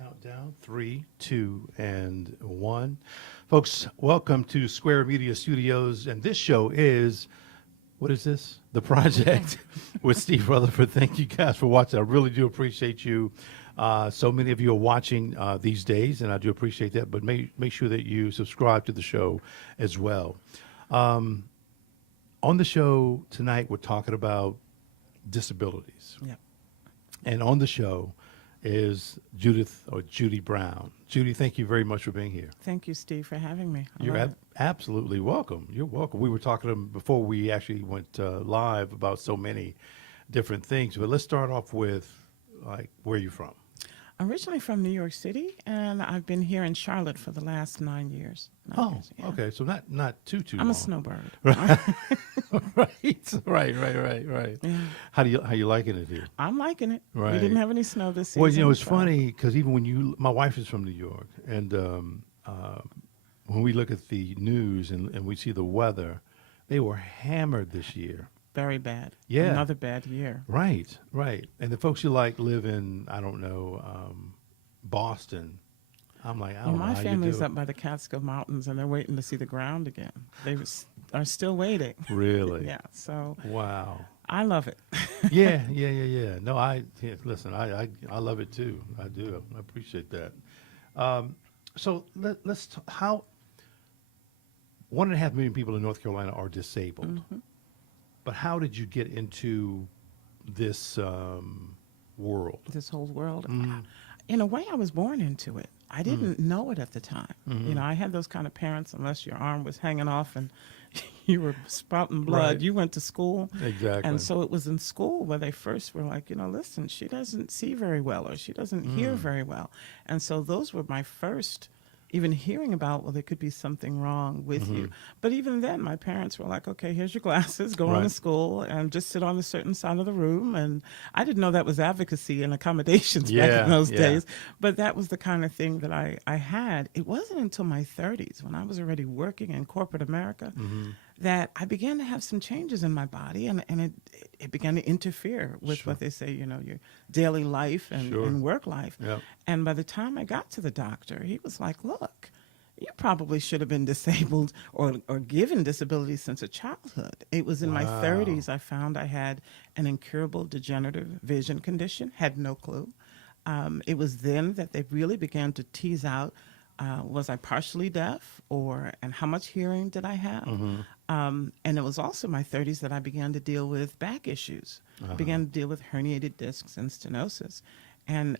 Countdown, 3, 2, and 1. Folks, welcome to Square Media Studios. And this show is, what is this? The Project with Steve Rutherford. Thank you guys for watching. I really do appreciate you. So many of you are watching these days, and I do appreciate that. But make sure that you subscribe to the show as well. On the show tonight, we're talking about disabilities. Yeah. And on the show is Judith or Judy Brown. Judy, thank you very much for being here. Thank you, Steve, for having me. You're absolutely welcome. You're welcome. We were talking before we actually went live about so many different things. But let's start off with, like, where are you from? Originally from New York City, and I've been here in Charlotte for the last 9 years. Yeah. Okay. So not too I'm long. a snowbird. Right. Yeah. How you liking it here? I'm liking it. Right. We didn't have any snow this season. Well, you know, it's so- funny because even when my wife is from New York, and when we look at the news and we see the weather, they were hammered this year. Very bad. Yeah. Another bad year. Right. And the folks you like live in, I don't know, Boston. I'm like, I don't know My how family's you do up by the Catskill Mountains, and they're waiting to see the ground again. They are still waiting. it. Really? Yeah. So Wow. I love it. Yeah. No, listen, I love it too. I do. I appreciate that. So let's how 1.5 million people in North Carolina are disabled. Mm-hmm. But how did you get into this world? This whole world. Mm. In a way, I was born into it. I didn't know it at the time. Mm-hmm. You know, I had those kind of parents, unless your arm was hanging off and you were spouting blood, Right. you went to school. Exactly. And so it was in school where they first were like, listen, she doesn't see very well, or she doesn't hear very well. And so those were my first even hearing about, well, there could be something wrong with you. But even then, my parents were like, okay, here's your glasses, go on to Right. school and just sit on a certain side of the room. And I didn't know that was advocacy and accommodations back in those days. But that was the kind of thing that I had. It wasn't until my 30s, when I was already working in corporate America, that I began to have some changes in my body, and it began to interfere with what they say, your daily life and work life. Yep. And by the time I got to the doctor, he was like, look, you probably should have been disabled or given disability since a childhood. It was in my 30s I found I had an incurable degenerative vision condition, had no clue. It was then that they really began to tease out, was I partially deaf, and how much hearing did I have? And it was also my 30s that I began to deal with back issues. Began to deal with herniated discs and stenosis. And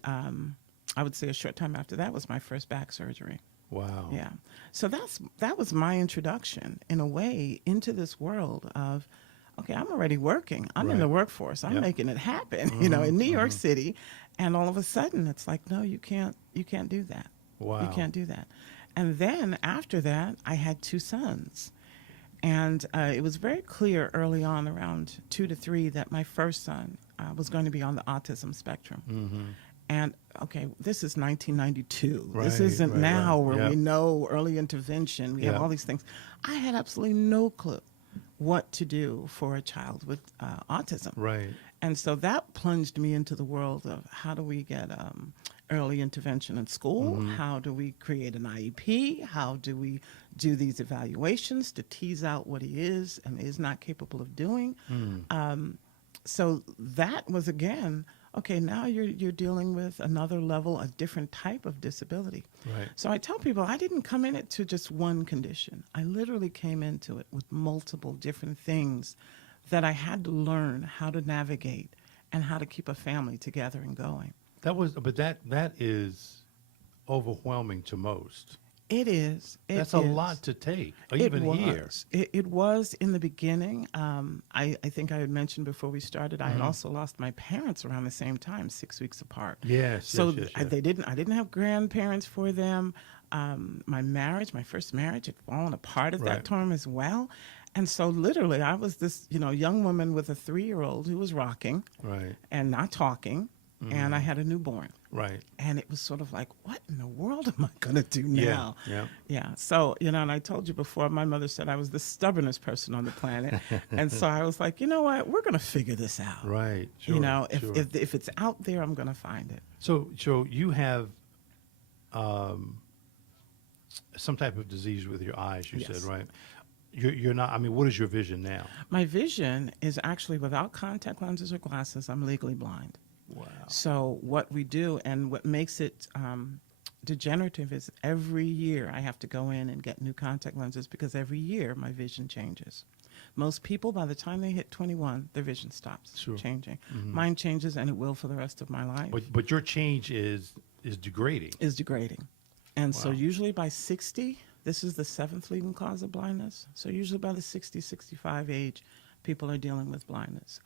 I would say a short time after that was my first back surgery. Wow. Yeah. So that was my introduction, in a way, into this world of, okay, I'm already working. I'm in the workforce. I'm making it happen, in New York City. And all of a sudden it's like, no, you can't do that. Wow. You can't do that. And then after that, I had 2 sons. And it was very clear early on, around 2 to 3, that my first son was going to be on the autism spectrum. And, okay, this is 1992. This isn't now where we know early intervention. We have all these things. I had absolutely no clue what to do for a child with autism. Right. And so that plunged me into the world of, how do we get early intervention in school? How do we create an IEP? How do we do these evaluations to tease out what he is and is not capable of doing? So that was, again, okay, now you're dealing with another level, a different type of disability. Right. So I tell people, I didn't come in it to just one condition. I literally came into it with multiple different things that I had to learn how to navigate and how to keep a family together and going. That is overwhelming to most. It is. That's a lot to take, even here. It was in the beginning. I think I had mentioned before we started, I had also lost my parents around the same time, 6 weeks apart. Yes. So I didn't have grandparents for them. My first marriage had fallen apart at that time as well. And so literally I was this, young woman with a 3-year-old who was rocking and not talking. And I had a newborn. Right. And it was sort of like, what in the world am I going to do now? Yeah. So, and I told you before, my mother said I was the stubbornest person on the planet. And so I was like, you know what? We're going to figure this out. Right. Sure. If it's out there, I'm going to find it. So you have some type of disease with your eyes, you said, Yes. right? You're not, I mean, what is your vision now? My vision is actually without contact lenses or glasses, I'm legally blind. Wow. So what we do and what makes it degenerative is every year I have to go in and get new contact lenses because every year my vision changes. Most people, by the time they hit 21, their vision stops Sure. changing. Mine changes, and it will for the rest of my life. But your change is degrading. Is degrading. And so Wow. usually by 60, this is the seventh leading cause of blindness. So usually by the 60, 65 age, people are dealing with blindness.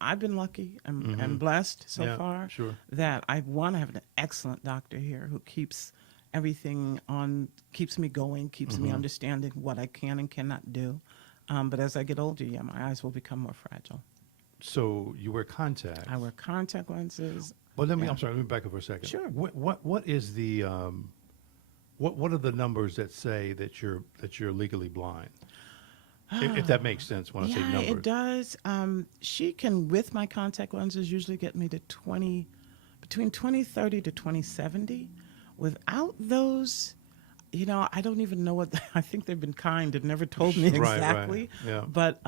I've been lucky and blessed so Yeah, far sure. that I have an excellent doctor here who keeps everything on, keeps me going, keeps me understanding what I can and cannot do. But as I get older, yeah, my eyes will become more fragile. So you wear contacts. I wear contact lenses. But Yeah. I'm sorry, let me back up for a second. Sure. What is the what are the numbers that say that you're legally blind? If that makes sense when I say Yeah, numbers. it does. She can, with my contact lenses, usually get me to between 2030 to 2070. Without those, I don't even know what, I think they've been kind and never told me Right, right. exactly. Yeah. But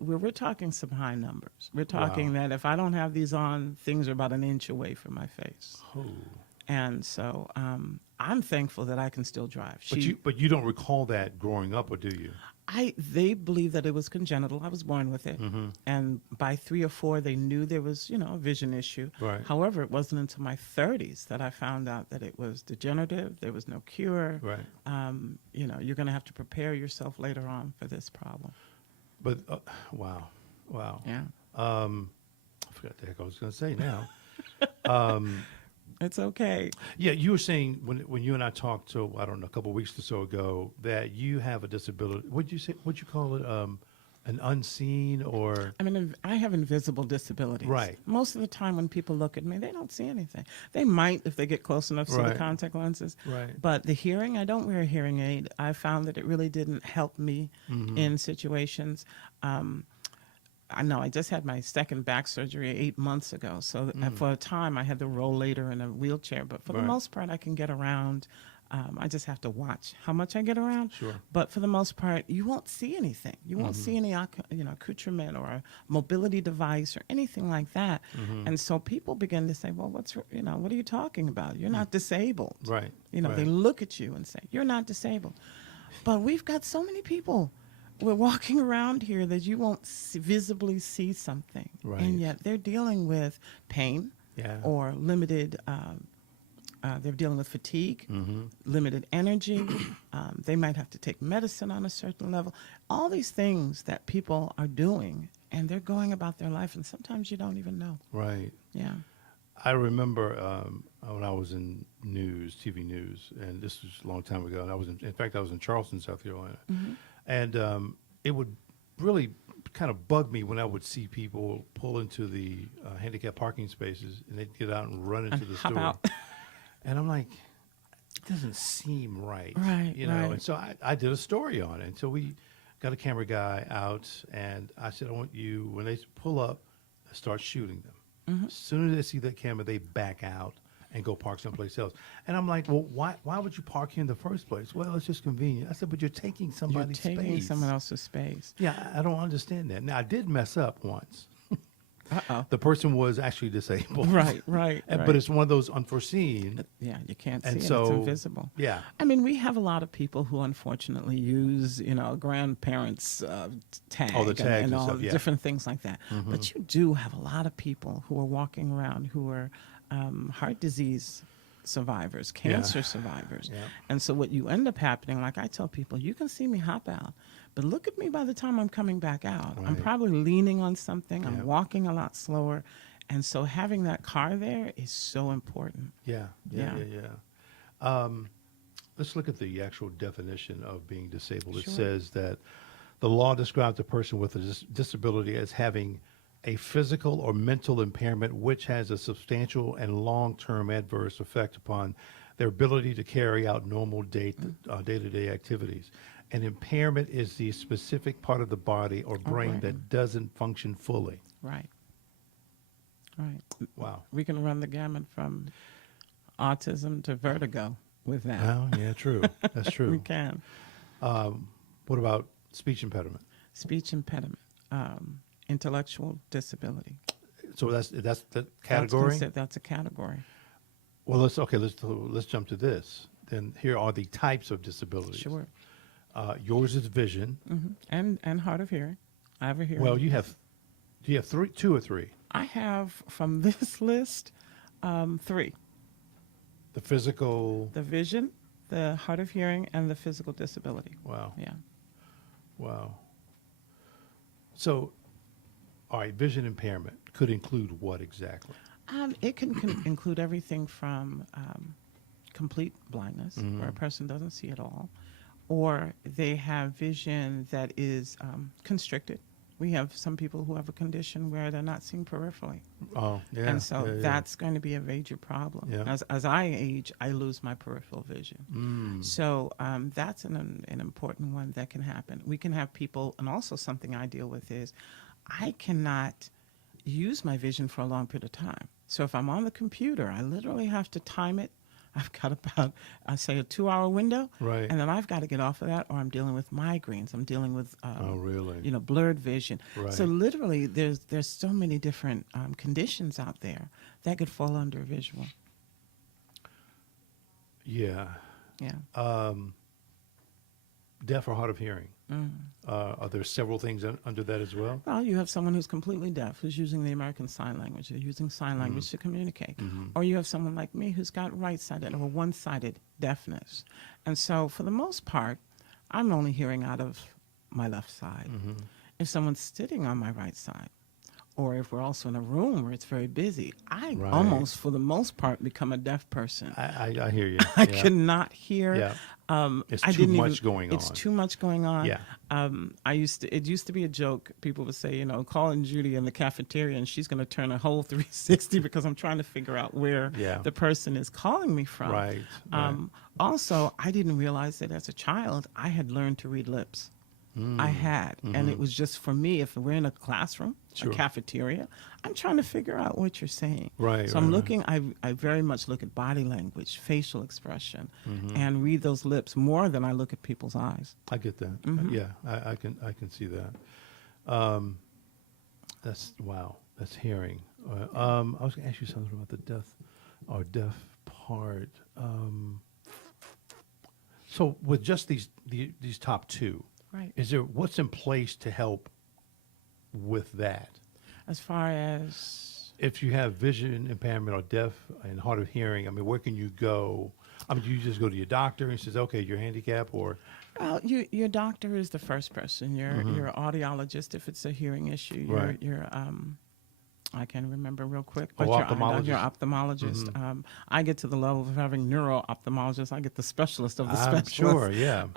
we're talking some high numbers. We're talking Wow. that if I don't have these on, things are about an inch away from my face. Oh. And so I'm thankful that I can still drive. But you don't recall that growing up, or do you? They believe that it was congenital. I was born with it. Mm-hmm. And by 3 or 4, they knew there was, a vision issue. Right. However, it wasn't until my 30s that I found out that it was degenerative. There was no cure. Right. You're going to have to prepare yourself later on for this problem. But wow. Yeah. I forgot the heck I was going to say now. It's okay. Yeah, you were saying when you and I talked, so I don't know, a couple of weeks or so ago, that you have a disability. What'd you say? What'd you call it? An unseen or? I mean, I have invisible disabilities. Right. Most of the time when people look at me, they don't see anything. They might if they get close enough to the Right. contact lenses. Right. But the hearing, I don't wear a hearing aid. I found that it really didn't help me in situations. I know I just had my second back surgery 8 months ago. So for a time, I had the rollator in a wheelchair. But for the Right. most part, I can get around. I just have to watch how much I get around. Sure. But for the most part, you won't see anything. You won't see any accoutrement or a mobility device or anything like that. And so people begin to say, well, what are you talking about? You're not disabled. Right. They right. look at you and say, you're not disabled. But we've got so many people. We're walking around here that you won't visibly see something. Right. And yet they're dealing with pain Yeah. or limited, they're dealing with fatigue, limited energy. They might have to take medicine on a certain level. All these things that people are doing, and they're going about their life, and sometimes you don't even know. Right. Yeah. I remember when I was in TV news, and this was a long time ago. And in fact, I was in Charleston, South Carolina, and it would really kind of bug me when I would see people pull into the handicap parking spaces, and they'd get out and run into the Hop store, out. and I'm like, it doesn't seem right, Right, you know. right. And so I did a story on it. And so we got a camera guy out, and I said, I want you, when they pull up, start shooting them. As soon as they see that camera, they back out and go park someplace else. And I'm like, well, why would you park here in the first place? Well, it's just convenient. I said, but you're taking somebody's space. You're taking someone else's space. Yeah, I don't understand that. Now, I did mess up once. Uh-oh. The person was actually disabled. Right. But it's one of those unforeseen. Yeah, you can't see And it. so, It's invisible. Yeah. I mean, we have a lot of people who unfortunately use, grandparents' tag, Oh, the tags and and all stuff, yeah. different things like that. But you do have a lot of people who are walking around who are heart disease survivors, cancer survivors. Yeah. And so what you end up happening, like I tell people, you can see me hop out, but look at me by the time I'm coming back out. I'm Right. probably leaning on something. Yeah. I'm walking a lot slower. And so having that car there is so important. Yeah. Yeah. Let's look at the actual definition of being disabled. It Sure. says that the law describes a person with a disability as having a physical or mental impairment which has a substantial and long-term adverse effect upon their ability to carry out normal day-to-day activities. An impairment is the specific part of the body or brain right. that doesn't function fully. Right. Wow. We can run the gamut from autism to vertigo. with that. Well, yeah, true. That's We true. can. What about speech impediment? Speech impediment, intellectual disability. So that's the category. That's a category. Well, let's jump to this. Then here are the types of disabilities. Sure. Yours is vision. And hard of hearing. I have a hearing. Well, do you have two or three? I have from this list 3: The physical. the vision, the hard of hearing, and the physical disability. Wow. Yeah. Wow. So, all right, vision impairment could include what exactly? It can include everything from complete blindness, where a person doesn't see at all, or they have vision that is constricted. We have some people who have a condition where they're not seeing peripherally. Oh, yeah. And so yeah, yeah. that's going to be a major problem. Yeah. As I age, I lose my peripheral vision. So that's an important one that can happen. We can have people, and also something I deal with is I cannot use my vision for a long period of time. So if I'm on the computer, I literally have to time it. I've got about, I say, a 2-hour window, Right. and then I've got to get off of that, or I'm dealing with migraines. I'm dealing with, Oh, really? blurred vision. Right. So literally, there's so many different conditions out there that could fall under visual. Yeah. Yeah. Deaf or hard of hearing. Are there several things under that as well? Well, you have someone who's completely deaf, who's using the American Sign Language. They're using sign language to communicate. Or you have someone like me who's got right-sided or one-sided deafness. And so for the most part, I'm only hearing out of my left side. If someone's sitting on my right side, or if we're also in a room where it's very busy, I Right. almost, for the most part, become a deaf person. I hear you. I Yeah. could not hear. Yeah. It's I too didn't much even, going It's on. too much going on. Yeah. It used to be a joke. People would say, calling Judy in the cafeteria and she's going to turn a whole 360 because I'm trying to figure out where Yeah. the person is calling me from. Right. Also, I didn't realize that as a child, I had learned to read lips. I had. And it was just for me, if we're in a classroom, Sure. a cafeteria, I'm trying to figure out what you're saying. Right, So I'm right, looking, I very much look at body language, facial expression, and read those lips more than I look at people's eyes. I get that. Yeah, I can see that. That's wow. That's hearing. I was going to ask you something about the deaf part. So with just these top two, Right. is there what's in place to help with that? As far as If you have vision impairment or deaf and hard of hearing, I mean, where can you go? I mean, do you just go to your doctor and says, okay, you're handicapped, or your doctor is the first person. Your audiologist, if it's a hearing issue. Right. Your I can't remember real quick. Oh, But ophthalmologist. your ophthalmologist. I get to the level of having neuro-ophthalmologist. I get the specialist of the I'm specialist. sure, yeah.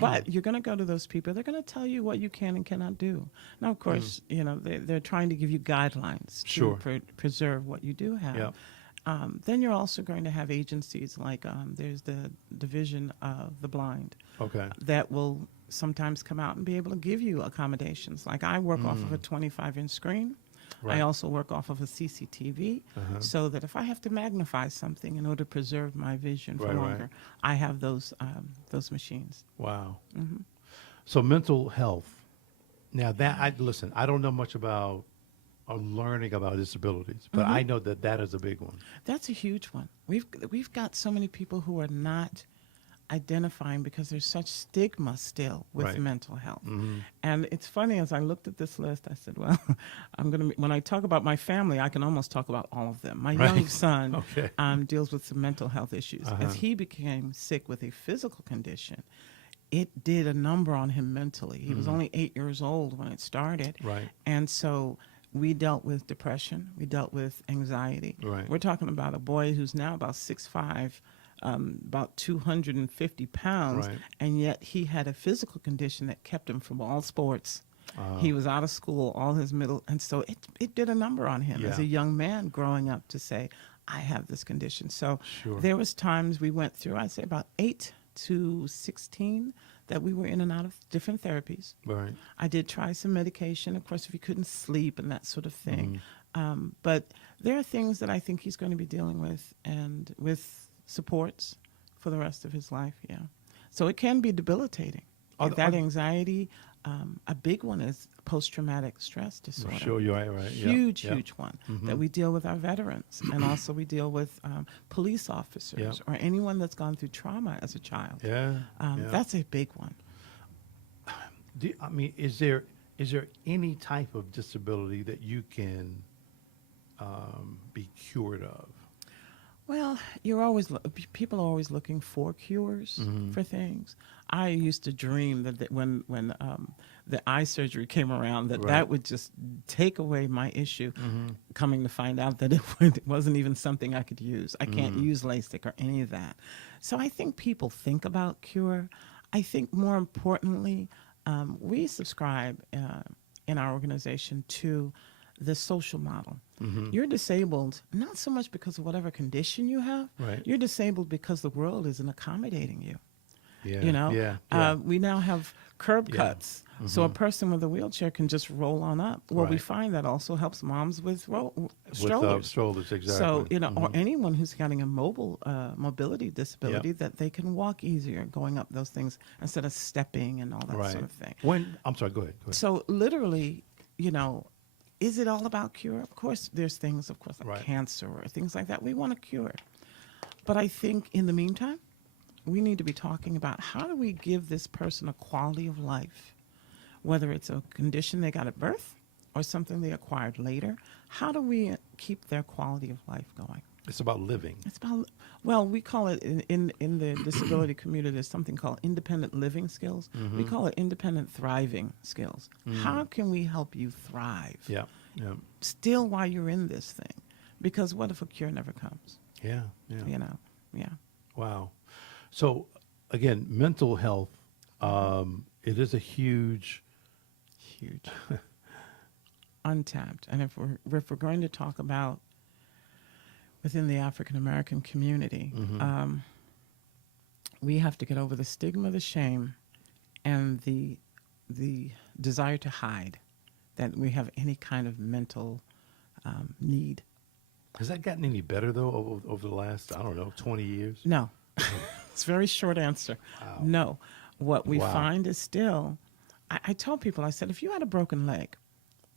But you're going to go to those people. They're going to tell you what you can and cannot do. Now, of course, they're trying to give you guidelines Sure. to preserve what you do have. Yep. Then you're also going to have agencies like there's the Division of the Blind Okay. that will sometimes come out and be able to give you accommodations. Like I work off of a 25-inch screen. Right. I also work off of a CCTV so that if I have to magnify something in order to preserve my vision for Right, right. longer, I have those machines. Wow. So mental health. Now listen, I don't know much about or learning about disabilities, but I know that is a big one. That's a huge one. We've got so many people who are not identifying because there's such stigma still with Right. mental health. And it's funny, as I looked at this list, I said, well, when I talk about my family, I can almost talk about all of them. My Right. young son Okay. deals with some mental health issues. As he became sick with a physical condition, it did a number on him mentally. He was only 8 years old when it started. Right. And so we dealt with depression. We dealt with anxiety. Right. We're talking about a boy who's now about 6'5", about 250 pounds, Right. and yet he had a physical condition that kept him from all sports. He was out of school all his middle, and so it did a number on him as Yeah. a young man growing up to say, I have this condition. So Sure. there was times we went through, I'd say about 8 to 16, that we were in and out of different therapies. Right. I did try some medication, of course, if he couldn't sleep and that sort of thing. But there are things that I think he's going to be dealing with, and with supports for the rest of his life. Yeah. So it can be debilitating. Are Like the- are that the- anxiety, a big one is post-traumatic stress disorder. Sure, you're right. Yeah, Huge, yeah. huge one Mm-hmm. that we deal with our veterans, and also we deal with police officers Yeah. or anyone that's gone through trauma as a child. Yeah. Yeah. That's a big one. I mean, is there any type of disability that you can be cured of? Well, you're always people are always looking for cures Mm-hmm. for things. I used to dream that when the eye surgery came around, that Right. that would just take away my issue. Mm-hmm. Coming to find out that it wasn't even something I could use. I can't use LASIK or any of that. So I think people think about cure. I think more importantly, we subscribe in our organization to the social model. Mm-hmm. You're disabled not so much because of whatever condition you have. Right. You're disabled because the world isn't accommodating you. Yeah. You know, Yeah. Yeah. we now have curb Yeah. cuts, so a Mhm. person with a wheelchair can just roll on up. Well, we Right. find that also helps moms with With strollers. strollers, exactly. So, or Mhm. anyone who's getting a mobility disability, that they can walk easier going up those things instead of stepping and all that Right. sort of thing. I'm sorry. Go ahead. So literally, is it all about cure? Of course, there's things, of course, like Right. cancer or things like that we want to cure. But I think in the meantime, we need to be talking about how do we give this person a quality of life, whether it's a condition they got at birth or something they acquired later. How do we keep their quality of life going? It's about living. It's about, well, we call it in the disability community, there's something called independent living skills. We call it independent thriving skills. How can we help you thrive Yeah. Yeah. still while you're in this thing? Because what if a cure never comes? Yeah. Yeah. Yeah. Wow. So again, mental health, it is a huge, Huge. Untapped. And if we're going to talk about within the African American community, we have to get over the stigma, the shame, and the desire to hide that we have any kind of mental need. has that gotten any better though over the last, I don't know, 20 years? No. It's a very short answer. Wow. No. What we Wow. find is still, I tell people, I said, if you had a broken leg,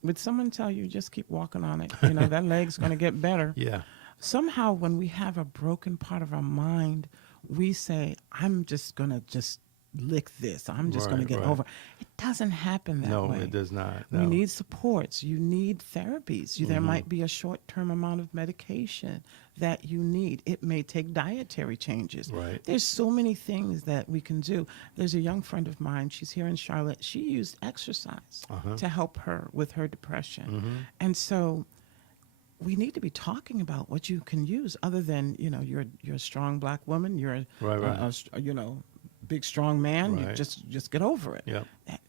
would someone tell you just keep walking on it? That leg's going to get better. Yeah. Somehow when we have a broken part of our mind, we say, I'm just going to just lick this. I'm just going to Right, get right. over. It doesn't happen that No, way. it does not. We No. need supports. You need therapies. There might be a short-term amount of medication that you need. It may take dietary changes. Right. There's so many things that we can do. There's a young friend of mine. She's here in Charlotte. She used exercise to help her with her depression. And so we need to be talking about what you can use other than, you're a strong black woman. You're Right. a big strong man. You Right. just get over it. Yeah.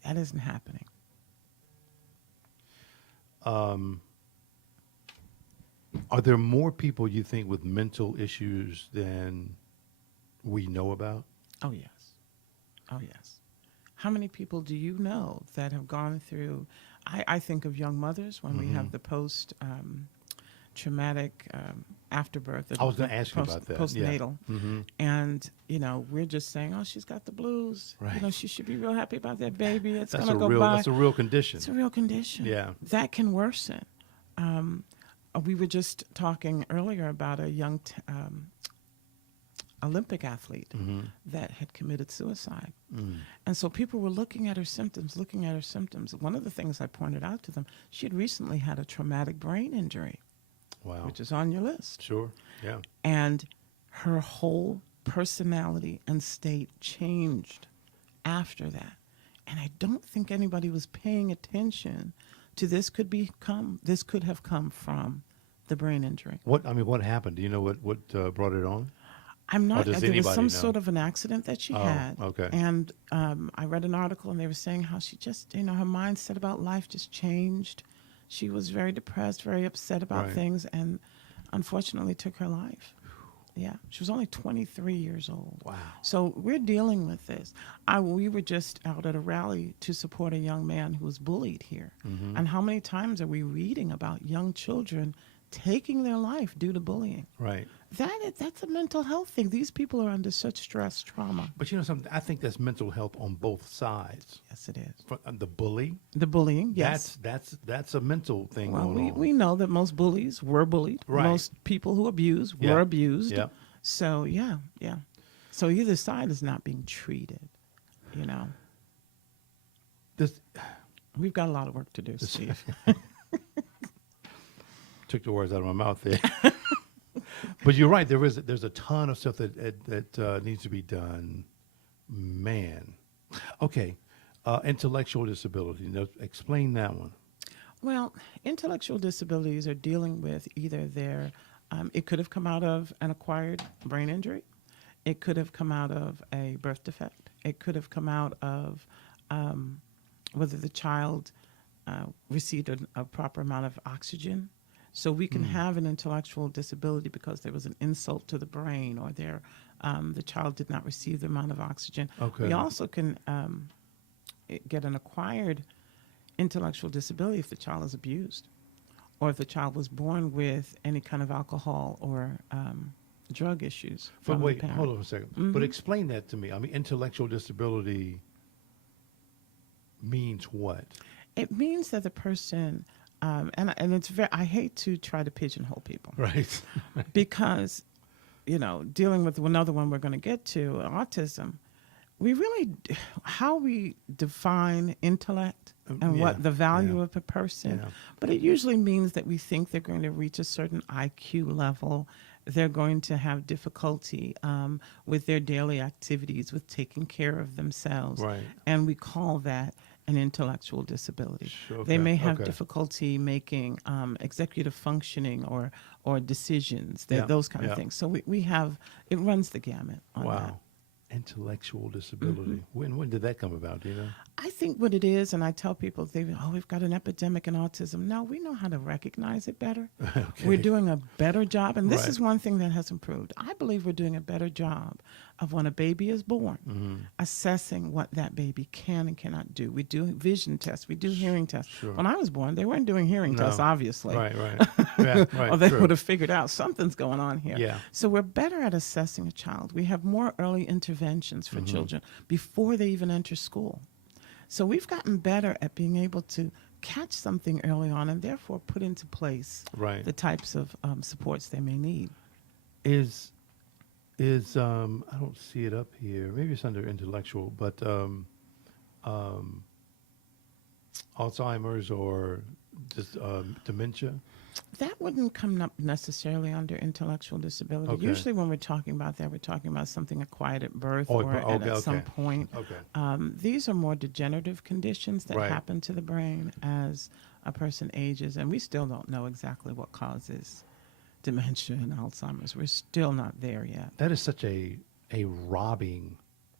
That isn't happening. Are there more people you think with mental issues than we know about? Oh, yes. Oh, yes. How many people do you know that have gone through? I think of young mothers when we have the traumatic afterbirth. I was going to ask you about that. Postnatal. Yeah. Mm-hmm. And, we're just saying, oh, she's got the blues. Right. She should be real happy about that baby. It's That's going to go real. by. That's a real condition. It's a real condition. Yeah. That can worsen. We were just talking earlier about a young Olympic athlete that had committed suicide. And so people were looking at her symptoms. One of the things I pointed out to them, she had recently had a traumatic brain injury, Wow. which is on your list. Sure. Yeah. And her whole personality and state changed after that. And I don't think anybody was paying attention to this could have come from the brain injury. What happened? Do you know what brought it on? I'm not. does There was anybody some know? sort of an accident that she Oh, had. okay. And I read an article, and they were saying how she just, her mindset about life just changed. She was very depressed, very upset about Right. things, and unfortunately took her life. Yeah, she was only 23 years old. Wow. So we're dealing with this. We were just out at a rally to support a young man who was bullied here. And how many times are we reading about young children taking their life due to bullying. Right. That's a mental health thing. These people are under such stress, trauma. But you know something? I think that's mental health on both sides. Yes, it is. For the bully, The bullying, yes. that's a mental thing Well, going on. we know that most bullies were bullied. Right. Most people who abuse Yeah. were abused. Yeah. So, yeah. So either side is not being treated, you know. This We've got a lot of work to do, Steve. took the words out of my mouth there. But you're right. There's a ton of stuff that needs to be done. Man. Okay. Intellectual disability. Now, explain that one. Well, intellectual disabilities are dealing with either it could have come out of an acquired brain injury. It could have come out of a birth defect. It could have come out of whether the child received a proper amount of oxygen. So we can have an intellectual disability because there was an insult to the brain, or the child did not receive the amount of oxygen. Okay. We also can get an acquired intellectual disability if the child is abused, or if the child was born with any kind of alcohol or drug issues. But from the wait, parent. hold on a second. But explain that to me. I mean, intellectual disability means what? It means that the person, and it's very, I hate to try to pigeonhole people, Right. because, dealing with another one we're going to get to, autism, how we define intellect and Yeah, what the value yeah. of a person, Yeah. but it usually means that we think they're going to reach a certain IQ level. They're going to have difficulty with their daily activities, with taking care of themselves. Right. And we call that an intellectual disability. Sure, They okay, may have okay. difficulty making executive functioning or decisions, Yeah, those kind yeah. of things. So we have, it runs the gamut on that. Wow. Intellectual disability. When did that come about? Do you know? I think what it is, and I tell people, we've got an epidemic in autism. No, we know how to recognize it better. Okay. We're doing a better job, and this Right. is one thing that has improved. I believe we're doing a better job of when a baby is born, assessing what that baby can and cannot do. We do vision tests, we do hearing tests. Sure. When I was born, they weren't doing hearing tests, No. obviously. Right. Yeah, right. Or they true. would have figured out something's going on here. Yeah. So we're better at assessing a child. We have more early interventions for children before they even enter school. So we've gotten better at being able to catch something early on and therefore put into place Right. the types of supports they may need. Is I don't see it up here. Maybe it's under intellectual, but Alzheimer's or just dementia. That wouldn't come up necessarily under intellectual disability. Okay. Usually when we're talking about that, we're talking about something acquired at birth Oh, or okay, at some okay. point. Okay. These are more degenerative conditions that Right. happen to the brain as a person ages, and we still don't know exactly what causes dementia and Alzheimer's. We're still not there yet. That is such a robbing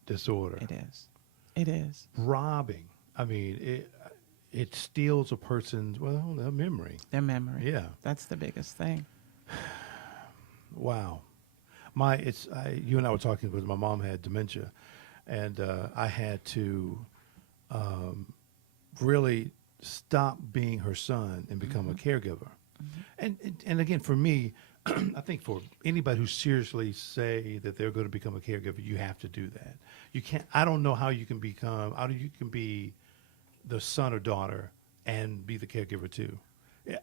disorder. It is. It is. Robbing. I mean, it steals a person's their memory. Their memory. Yeah. That's the biggest thing. Wow. You and I were talking because my mom had dementia, and I had to really stop being her son and become a caregiver. And again, for me, I think for anybody who seriously say that they're going to become a caregiver, you have to do that. You can't. I don't know how you can be the son or daughter and be the caregiver too.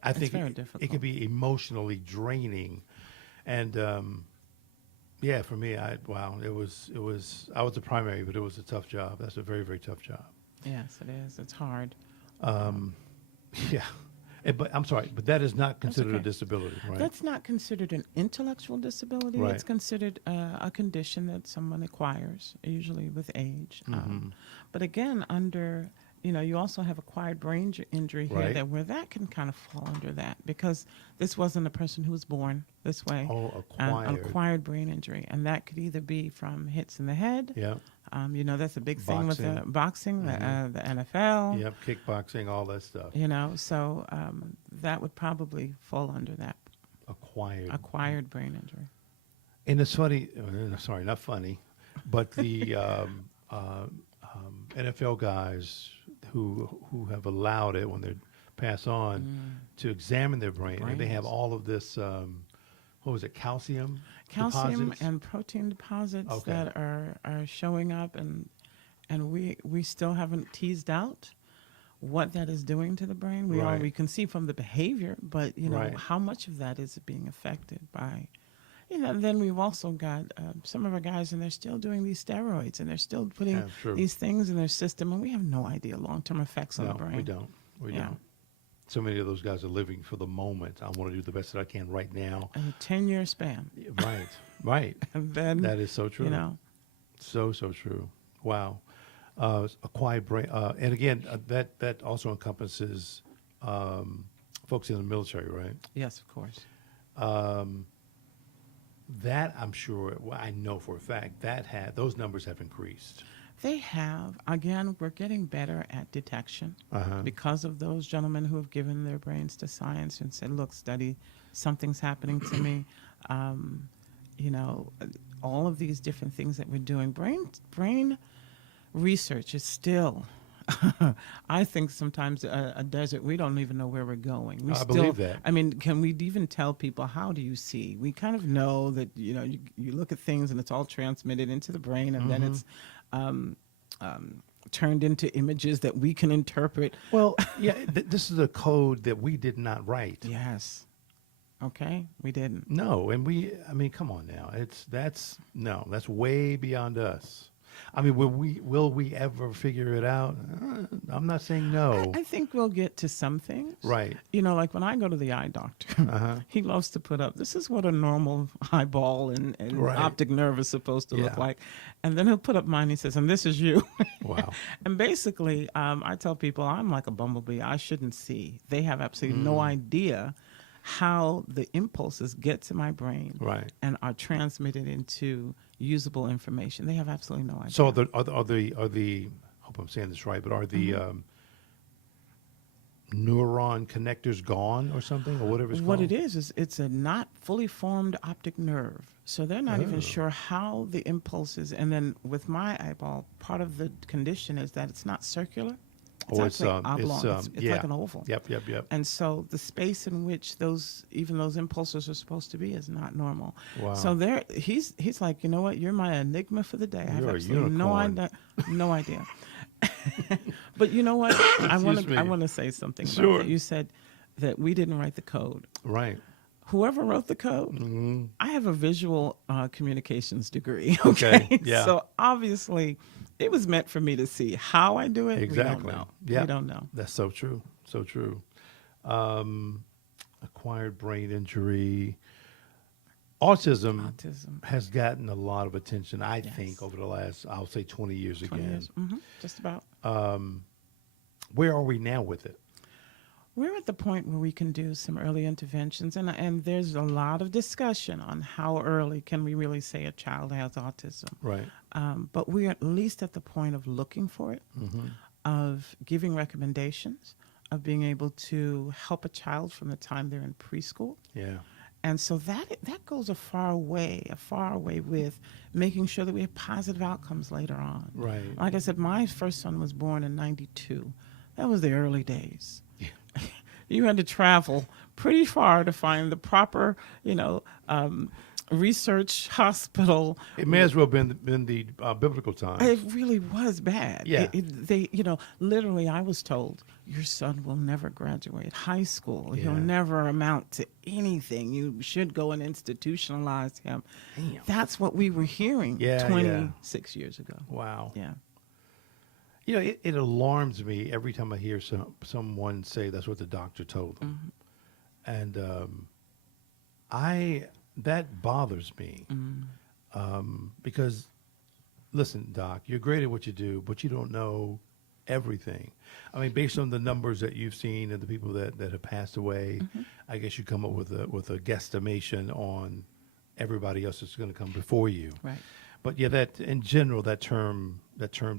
I think very it difficult. can be emotionally draining, and for me, I was the primary, but it was a tough job. That's a very, very tough job. Yes, it is. It's hard. Yeah, but I'm sorry, but that is not considered a okay. disability, right? That's not considered an intellectual disability. Right. It's considered a condition that someone acquires, usually with age. But again, you also have acquired brain injury here, Right. where that can kind of fall under that, because this wasn't a person who was born this way. Oh, An acquired. acquired brain injury, and that could either be from hits in the head. Yeah. That's a big thing with the Boxing. boxing, the NFL. Yep. Kickboxing, all that stuff. So that would probably fall under that acquired brain injury. And it's funny. Sorry, not funny, but the NFL guys who have allowed it when they're pass on to examine their brain, and they have Brains. all of this. What was it? Calcium deposits? And protein deposits Okay. that are showing up, and we still haven't teased out what that is doing to the brain. Right. We can see from the behavior, but Right. how much of that is being affected by. And then we've also got some of our guys, and they're still doing these steroids, and they're still putting Yeah, true. these things in their system, and we have no idea long-term effects on No, the brain. we don't. We Yeah. don't. So many of those guys are living for the moment. I want to do the best that I can right now. A 10-year span, Right. Right. and then That is so true. So true. Wow. Acquired brain, and again, that also encompasses folks in the military, right? yes, of course. That I'm sure, well, I know for a fact those numbers have increased. They have. Again, we're getting better at detection because of those gentlemen who have given their brains to science and said, look, study, something's happening to me. All of these different things that we're doing. Brain research is still, I think sometimes a desert. We don't even know where we're going. I believe that. I mean, can we even tell people, how do you see? We kind of know that, you look at things and it's all transmitted into the brain, and then it's turned into images that we can interpret. Well, yeah, this is a code that we did not write. Yes. Okay, we didn't. No, and I mean, come on now. That's way beyond us. I mean, will we ever figure it out? I'm not saying no. I think we'll get to some things. Right. Like when I go to the eye doctor, he loves to put up, this is what a normal eyeball and Right. optic nerve is supposed to look Yeah. like. And then he'll put up mine, he says, and this is you. Wow. And basically, I tell people I'm like a bumblebee. I shouldn't see. They have absolutely no idea how the impulses get to my brain Right. and are transmitted into usable information. They have absolutely no idea. So are the hope I'm saying this right, but are the neuron connectors gone or something, or whatever it's What called? it is it's a not fully formed optic nerve. So they're not even sure how the impulses, and then with my eyeball, part of the condition is that it's not circular. It's actually oblong. It's yeah. like an oval. Yep. And so the space in which those impulses are supposed to be is not normal. Wow. So he's like, you know what? You're my enigma for the day. I have You're a absolutely unicorn. no idea. But you know what? I Excuse me. want to say something. about Sure. that. You said that we didn't write the code. Right. Whoever wrote the code, I have a visual communications degree. Okay, Okay. yeah. So obviously, it was meant for me to see how I do it. Exactly. We don't know. Yeah. We don't know. That's so true. So true. Acquired brain injury. Autism has gotten a lot of attention, I think, over the last, I'll say 20 years 20 again. years. Just about. Where are we now with it? We're at the point where we can do some early interventions, and there's a lot of discussion on how early can we really say a child has autism. Right. But we're at least at the point of looking for it, of giving recommendations, of being able to help a child from the time they're in preschool. Yeah. And so that goes a far way with making sure that we have positive outcomes later on. Right. Like I said, my first son was born in '92. That was the early days. Yeah. You had to travel pretty far to find the proper, research hospital. It may as well been the biblical times. It really was bad. Yeah. They, literally, I was told, your son will never graduate high school. Yeah. He'll never amount to anything. You should go and institutionalize him. Damn. That's what we were hearing Yeah, 26 years ago. Wow. Yeah. It alarms me every time I hear someone say that's what the doctor told them. And that bothers me. Because, listen, Doc, you're great at what you do, but you don't know everything. I mean, based on the numbers that you've seen and the people that have passed away, I guess you come up with a guesstimation on everybody else that's going to come before you. Right. But yeah, that in general, that term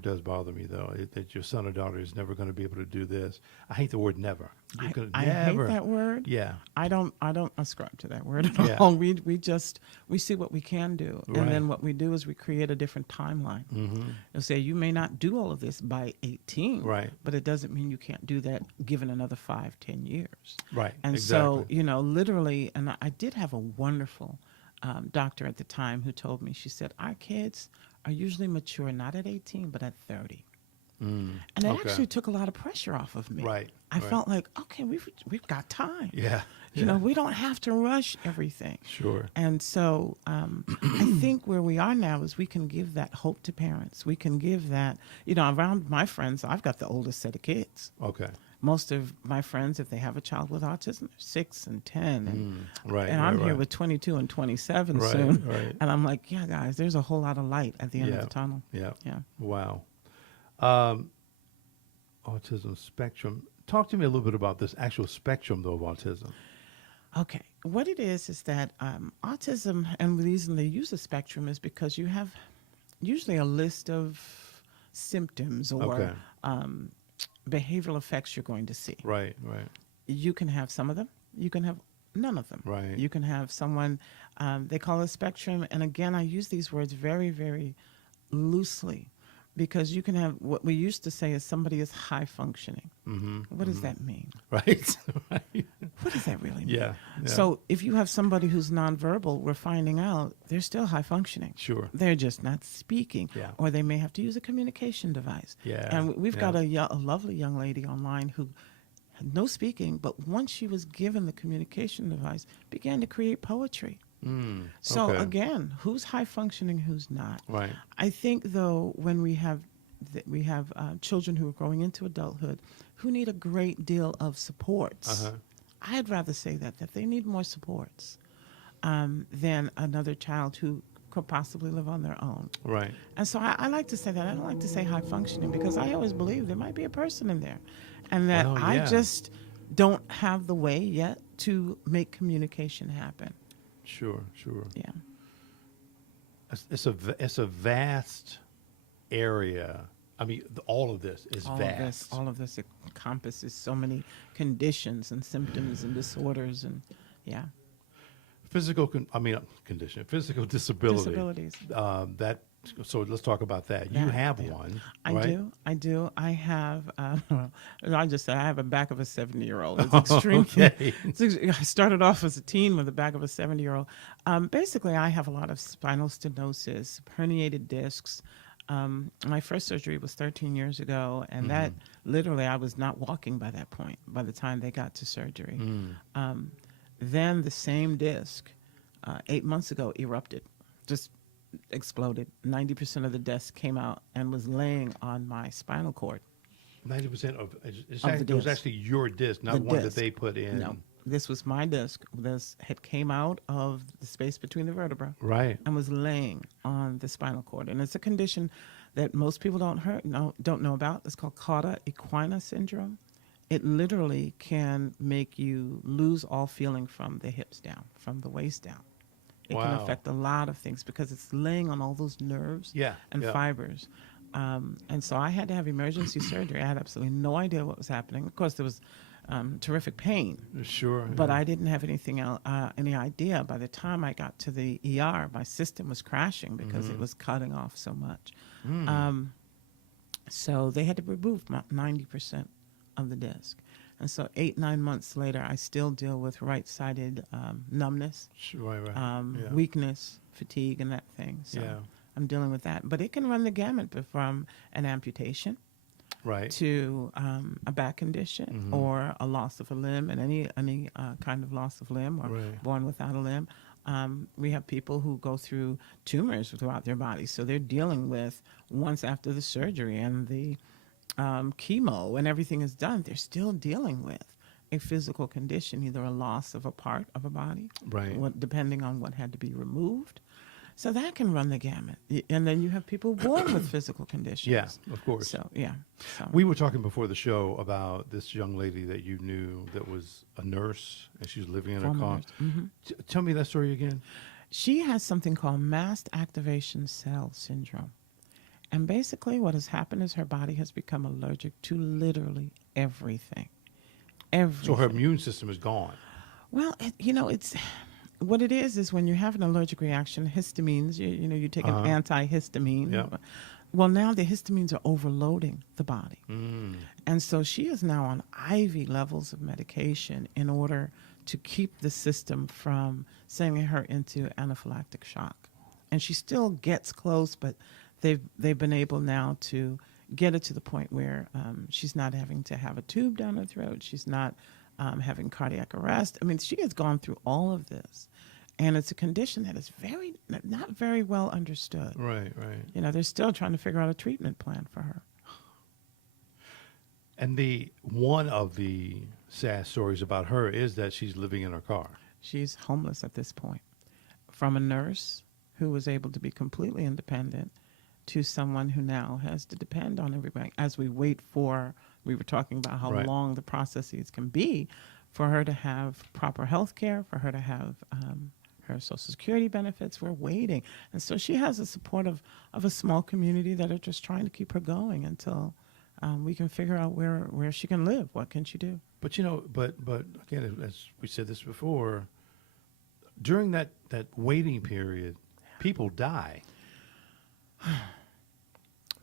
does bother me though. That your son or daughter is never going to be able to do this. I hate the word never. You're gonna I hate that word. Yeah. I don't ascribe to that word at Yeah. all. We see what we can do, Right. and then what we do is we create a different timeline. Mm-hmm. They'll say you may not do all of this by 18, Right. but it doesn't mean you can't do that given another 5-10 years. Right. And exactly. so, literally, and I did have a wonderful doctor at the time who told me, she said, our kids are usually mature not at 18, but at 30. And it Okay. actually took a lot of pressure off of me. Right. I felt like, okay, we've got time. Yeah. We don't have to rush everything. Sure. And so I think where we are now is we can give that hope to parents. We can give that, around my friends, I've got the oldest set of kids. Okay. Most of my friends, if they have a child with autism, they're 6 and 10. And, Right. and right, I'm here right. with 22 and 27 Right, soon. right. And I'm like, yeah, guys, there's a whole lot of light at the end Yeah. of the tunnel. Yeah. Yeah. Wow. Autism spectrum. Talk to me a little bit about this actual spectrum, though, of autism. Okay. What it is that autism, and the reason they use a spectrum is because you have usually a list of symptoms or Okay. behavioral effects you're going to see. Right, right. You can have some of them. You can have none of them. Right. You can have someone, they call it a spectrum. And again, I use these words very, very loosely because you can have what we used to say is somebody is high functioning. Mm-hmm. What does that mean? Right. right. What does that really mean? Yeah, yeah. So if you have somebody who's nonverbal, we're finding out they're still high functioning. Sure. They're just not speaking. Yeah. Or they may have to use a communication device. Yeah, And we've yeah. got a lovely young lady online who had no speaking, but once she was given the communication device, began to create poetry. So okay. again, who's high functioning, who's not? Right. I think though, when we have children who are growing into adulthood who need a great deal of supports, Uh-huh. I'd rather say that they need more supports than another child who could possibly live on their own. Right. And so I like to say that. I don't like to say high functioning because I always believe there might be a person in there and that Well, I yeah. just don't have the way yet to make communication happen. Sure, sure. Yeah. It's a vast area. I mean, all of this is vast. All of this encompasses so many conditions and symptoms and disorders and, yeah. Condition, physical disability. Disabilities. So let's talk about that. You That, have yeah. one, I right? do. I have, I just said I have a back of a 70-year-old. It's extremely, Okay. I started off as a teen with the back of a 70-year-old. Basically, I have a lot of spinal stenosis, herniated discs. My first surgery was 13 years ago, and that literally I was not walking by that point, by the time they got to surgery. Then the same disc, 8 months ago, erupted, just exploded. 90% of the disc came out and was laying on my spinal cord. 90% of the it was disc. actually your disc, not The one that disc. they put in. No, this was my disc. This had came out of the space between the vertebra Right. and was laying on the spinal cord. And it's a condition that most people don't know about. It's called cauda equina syndrome. It literally can make you lose all feeling from the hips down, from the waist down. It can Wow. affect a lot of things because it's laying on all those nerves Yeah, and yeah. fibers. And so I had to have emergency surgery. I had absolutely no idea what was happening. Of course, there was terrific pain, Sure. but yeah. I didn't have any idea. By the time I got to the ER, my system was crashing because it was cutting off so much. So they had to remove 90% of the disc. And so 8-9 months later, I still deal with right-sided numbness, Right. Yeah. weakness, fatigue, and that thing. So Yeah. I'm dealing with that. But it can run the gamut from an amputation Right. to a back condition or a loss of a limb, and any kind of loss of limb or Right. born without a limb. We have people who go through tumors throughout their body, so they're dealing with once after the surgery and the chemo and everything is done, they're still dealing with a physical condition, either a loss of a part of a body, Right. depending on what had to be removed. So that can run the gamut. And then you have people born with physical conditions. Yeah, of course. So, yeah. So. We were talking before the show about this young lady that you knew that was a nurse and she was living in a Former car. nurse. Mhm. Tell me that story again. She has something called mast activation cell syndrome. And basically, what has happened is her body has become allergic to literally everything. So her Everything. immune system is gone. Well, it's what it is when you have an allergic reaction, histamines, you take an Uh-huh. antihistamine. Yep. Well, now the histamines are overloading the body. Mm. And so she is now on IV levels of medication in order to keep the system from sending her into anaphylactic shock. And she still gets close, but they've been able now to get it to the point where she's not having to have a tube down her throat. She's not having cardiac arrest. I mean, she has gone through all of this. And it's a condition that is not very well understood. Right, right. They're still trying to figure out a treatment plan for her. And one of the sad stories about her is that she's living in her car. She's homeless at this point. From a nurse who was able to be completely independent to someone who now has to depend on everybody. As we we were talking about how Right. long the processes can be for her to have proper health care, for her to have her Social Security benefits. We're waiting. And so she has the support of a small community that are just trying to keep her going until we can figure out where she can live. What can she do? But but again, as we said this before, during that waiting period, people die.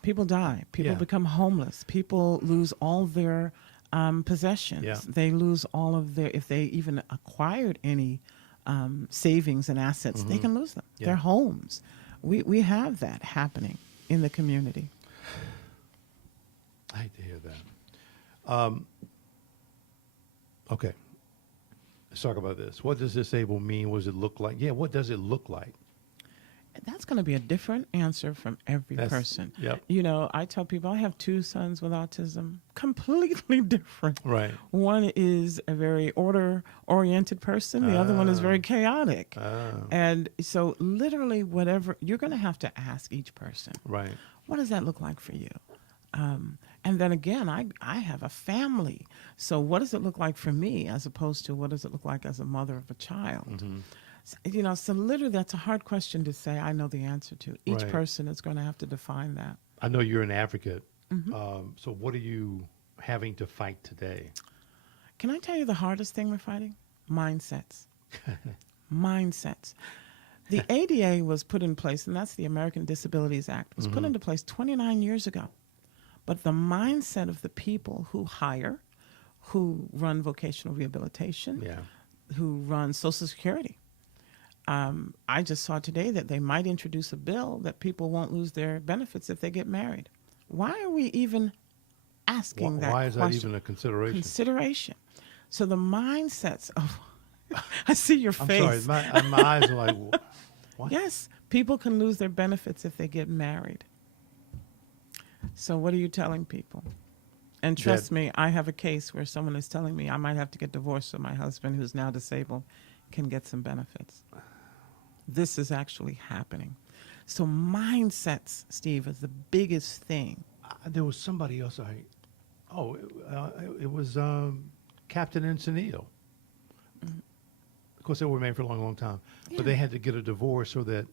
People die. People Yeah. become homeless. People lose all their possessions. Yeah. They lose all of if they even acquired any savings and assets, they can lose them. Yeah. Their homes. We have that happening in the community. I hate to hear that. Okay. Let's talk about this. What does disabled mean? What does it look like? Yeah, what does it look like? That's going to be a different answer from every person. Yep. I tell people I have two sons with autism, completely different. Right. One is a very order-oriented person. The other one is very chaotic. Oh. And so literally whatever, you're going to have to ask each person, Right. what does that look like for you? And then again, I have a family. So what does it look like for me as opposed to what does it look like as a mother of a child? Mm-hmm. So literally that's a hard question to say I know the answer to. Each Right. person is going to have to define that. I know you're an advocate. Mm-hmm. So what are you having to fight today? Can I tell you the hardest thing we're fighting? Mindsets. Mindsets. The ADA was put in place, and that's the American Disabilities Act, was put into place 29 years ago. But the mindset of the people who hire, who run vocational rehabilitation, Yeah. who run Social Security. I just saw today that they might introduce a bill that people won't lose their benefits if they get married. Why are we even asking that Why is that question? even a consideration? Consideration. So the mindsets of, I see your I'm face. sorry, my eyes are like, what? Yes, people can lose their benefits if they get married. So what are you telling people? And trust me, I have a case where someone is telling me I might have to get divorced so my husband, who's now disabled, can get some benefits. This is actually happening. So mindsets, Steve, is the biggest thing. There was somebody else. It was Captain Encinido. Of course, they were married for a long, long time, Yeah. but they had to get a divorce so that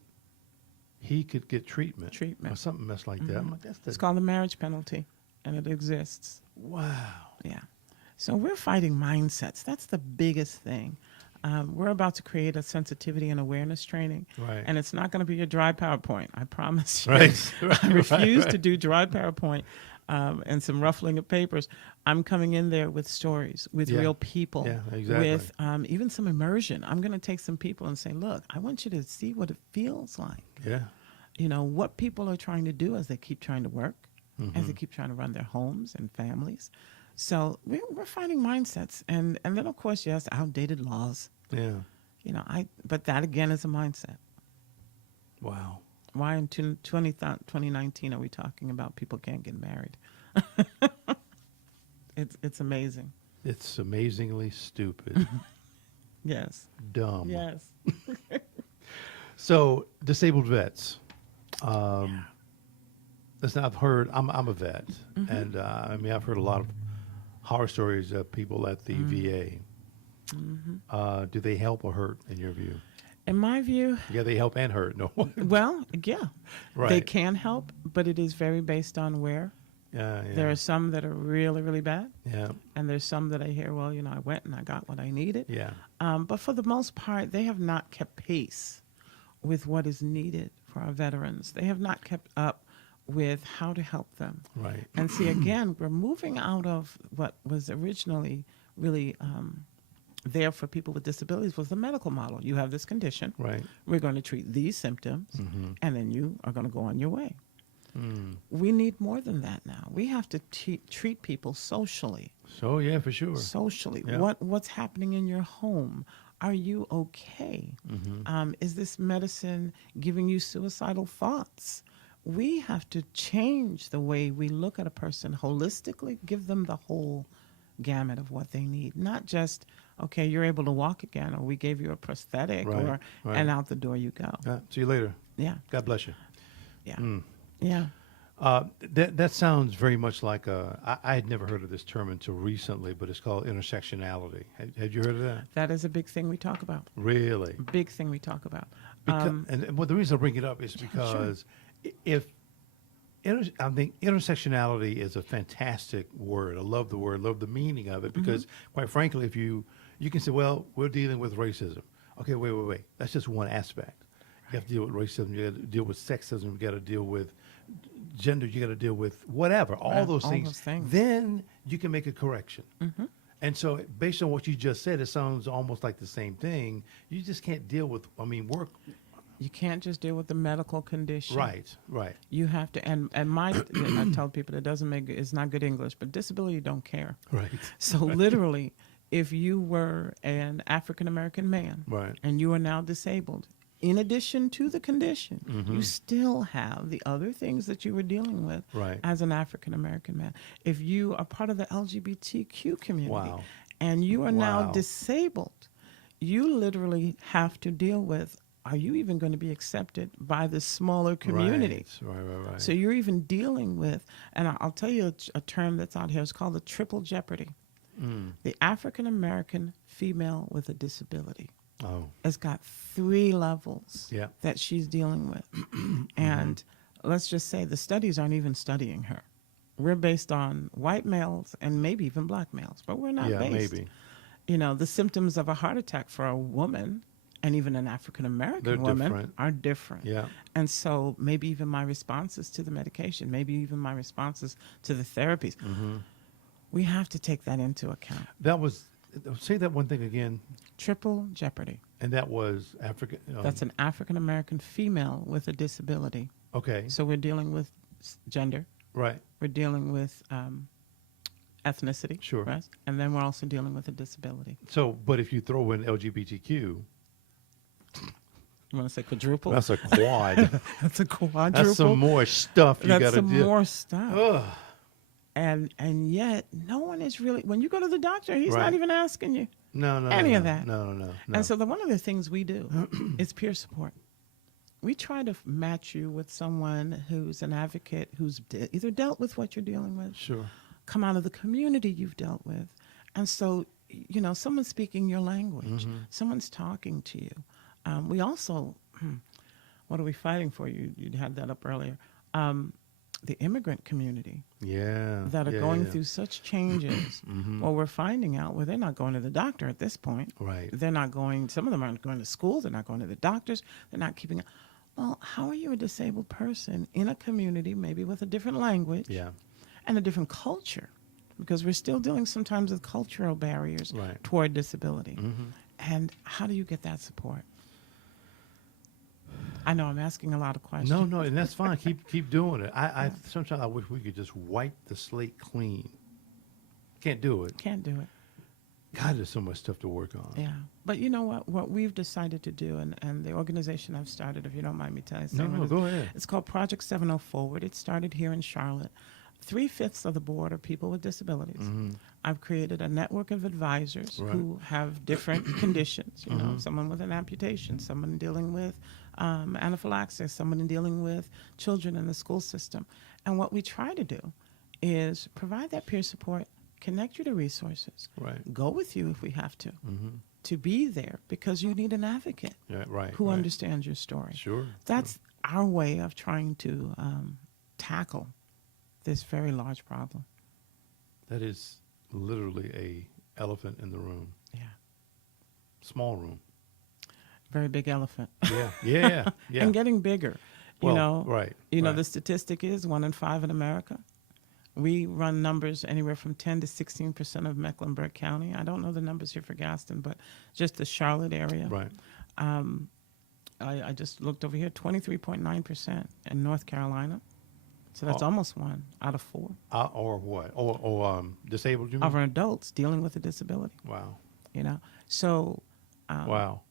he could get treatment or something mess like that. I'm like, It's called the marriage penalty, and it exists. wow. Yeah. So we're fighting mindsets. That's the biggest thing. We're about to create a sensitivity and awareness training. Right. And it's not going to be a dry PowerPoint. I promise you. Right. I refuse to do dry PowerPoint and some ruffling of papers. I'm coming in there with stories, with Yeah. real people, Yeah, exactly. with even some immersion. I'm going to take some people and say, look, I want you to see what it feels like. Yeah. What people are trying to do as they keep trying to work, as they keep trying to run their homes and families. So we're fighting mindsets. And then, of course, yes, outdated laws. Yeah. But that, again, is a mindset. Wow. Why in 2019 are we talking about people can't get married? It's amazing. It's amazingly stupid. Yes. Dumb. Yes. So, disabled vets. Listen, I'm a vet, and I've heard a lot of horror stories of people at the VA. Do they help or hurt in your view? In my view, Yeah, they help and hurt. No. well, yeah, they Right. can help, but it is very based on where. Yeah. There are some that are really, really bad, Yeah. and there's some that I hear, well, I went and I got what I needed. Yeah. But for the most part, they have not kept pace with what is needed for our veterans. They have not kept up with how to help them. Right. And see, again, we're moving out of what was originally really there for people with disabilities was the medical model. You have this condition. Right. We're going to treat these symptoms, and then you are going to go on your way. Mm. We need more than that now. We have to treat people socially. So yeah, for sure. Socially, Yeah. what's happening in your home? Are you okay? Is this medicine giving you suicidal thoughts? We have to change the way we look at a person holistically, give them the whole gamut of what they need, not just, okay, you're able to walk again, or we gave you a prosthetic, Right, right. and out the door you go. See you later. Yeah, God bless you. yeah, Mm. yeah. That sounds very much like I had never heard of this term until recently, but it's called intersectionality. Had you heard of that? That is a big thing we talk about. Really? Big thing we talk about. And well, the reason I bring it up is because I think intersectionality is a fantastic word. I love the word, love the meaning of it, because quite frankly, if you can say, well, we're dealing with racism. Okay, wait. That's just one aspect. You have to deal with racism. You got to deal with sexism. You got to deal with gender. You got to deal with whatever. All those things. Then you can make a correction. And so, based on what you just said, it sounds almost like the same thing. You just can't deal with. Work. You can't just deal with the medical condition. Right. You have to, and my, I tell people it's not good English, but disability don't care. Right. So literally, if you were an African-American man Right. and you are now disabled, in addition to the condition, you still have the other things that you were dealing with Right. as an African-American man. If you are part of the LGBTQ community Wow. and you are now Wow. disabled, you literally have to deal with, are you even going to be accepted by the smaller community? Right. So you're even dealing with, and I'll tell you a term that's out here. It's called the triple jeopardy. The African American female with a disability has got 3 levels that she's dealing with. And let's just say the studies aren't even studying her. We're based on white males and maybe even black males, but we're not based. Maybe. The symptoms of a heart attack for a woman and even an African-American woman are different. Yeah. And so maybe even my responses to the medication, maybe even my responses to the therapies, we have to take that into account. Say that one thing again. Triple jeopardy. And that was African. That's an African-American female with a disability. Okay. So we're dealing with gender. Right. We're dealing with ethnicity. Sure. Right? And then we're also dealing with a disability. So, but if you throw in LGBTQ, You want to say quadruple? that's a quad. That's a quadruple. That's some more stuff you got to That's do. some more stuff. Ugh. And yet, no one is really, when you go to the doctor, he's Right. not even asking you No. any of that. No. And so one of the things we do is peer support. We try to match you with someone who's an advocate, who's either dealt with what you're dealing with, Sure. come out of the community you've dealt with. And so, someone's speaking your language. Someone's talking to you. We also, what are we fighting for? You had that up earlier. The immigrant community Yeah. that are going through such changes. Well, we're finding out where they're not going to the doctor at this point. Right. They're not going, some of them aren't going to school. They're not going to the doctors. They're not keeping up. Well, how are you a disabled person in a community, maybe with a different language and a different culture? Because we're still dealing sometimes with cultural barriers toward disability. And how do you get that support? I know I'm asking a lot of questions. No, and that's fine. Keep doing it. I sometimes I wish we could just wipe the slate clean. Can't do it. Can't do it. God, there's so much stuff to work on. Yeah. But you know what? What we've decided to do, and the organization I've started, if you don't mind me telling you. No, go ahead. It's called Project 7 Forward. It started here in Charlotte. 3/5 of the board are people with disabilities. I've created a network of advisors who have different conditions. Someone with an amputation, someone dealing with anaphylaxis, someone dealing with children in the school system. And what we try to do is provide that peer support, connect you to resources, Right. go with you if we have to, to be there because you need an advocate Yeah, right. who right. understands your story. Sure. That's our way of trying to tackle this very large problem. That is literally a elephant in the room. Yeah. Small room. Very big elephant. Yeah. Yeah. Yeah. And getting bigger. Well, right. You know, right. the statistic is 1 in 5 in America. We run numbers anywhere from 10 to 16% of Mecklenburg County. I don't know the numbers here for Gaston, but just the Charlotte area. Right. I just looked over here, 23.9% in North Carolina. So that's Oh. almost 1 out of 4 Or what? Or disabled, you mean? of our adults dealing with a disability, Wow. you know. So Wow.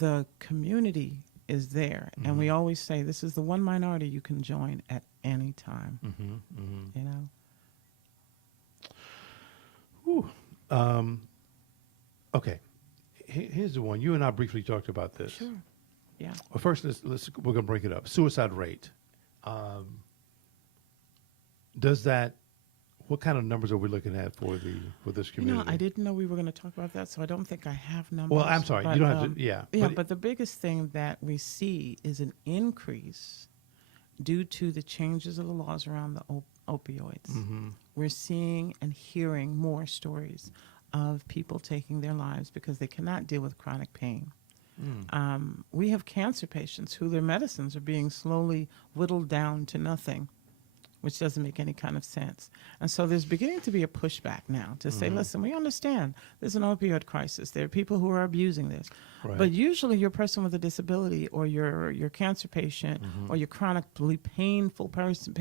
the community is there. And we always say this is the one minority you can join at any time, you know. Whew. Okay. Here's the one. You and I briefly talked about this. Sure. Yeah. Well, first, we're going to break it up. Suicide rate. Does that? What kind of numbers are we looking at for this You community? know, I didn't know we were going to talk about that, so I don't think I have numbers. Well, I'm sorry. But, You don't have to. Yeah. Yeah, but the biggest thing that we see is an increase due to the changes of the laws around the opioids. We're seeing and hearing more stories of people taking their lives because they cannot deal with chronic pain. We have cancer patients who their medicines are being slowly whittled down to nothing, which doesn't make any kind of sense. And so there's beginning to be a pushback now to say, listen, we understand there's an opioid crisis. There are people who are abusing this. Right. But usually your person with a disability or your cancer patient or your chronically painful person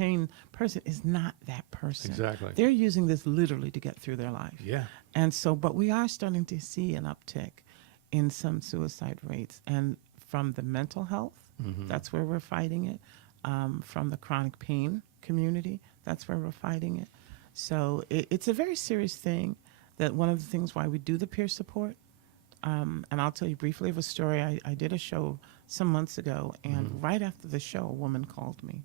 is not that person. Exactly. They're using this literally to get through their life. Yeah. And so, but we are starting to see an uptick in some suicide rates. And from the mental health, that's where we're fighting it. From the chronic pain community, that's where we're fighting it. So it's a very serious thing. That one of the things why we do the peer support, and I'll tell you briefly of a story. I did a show some months ago, and right after the show, a woman called me,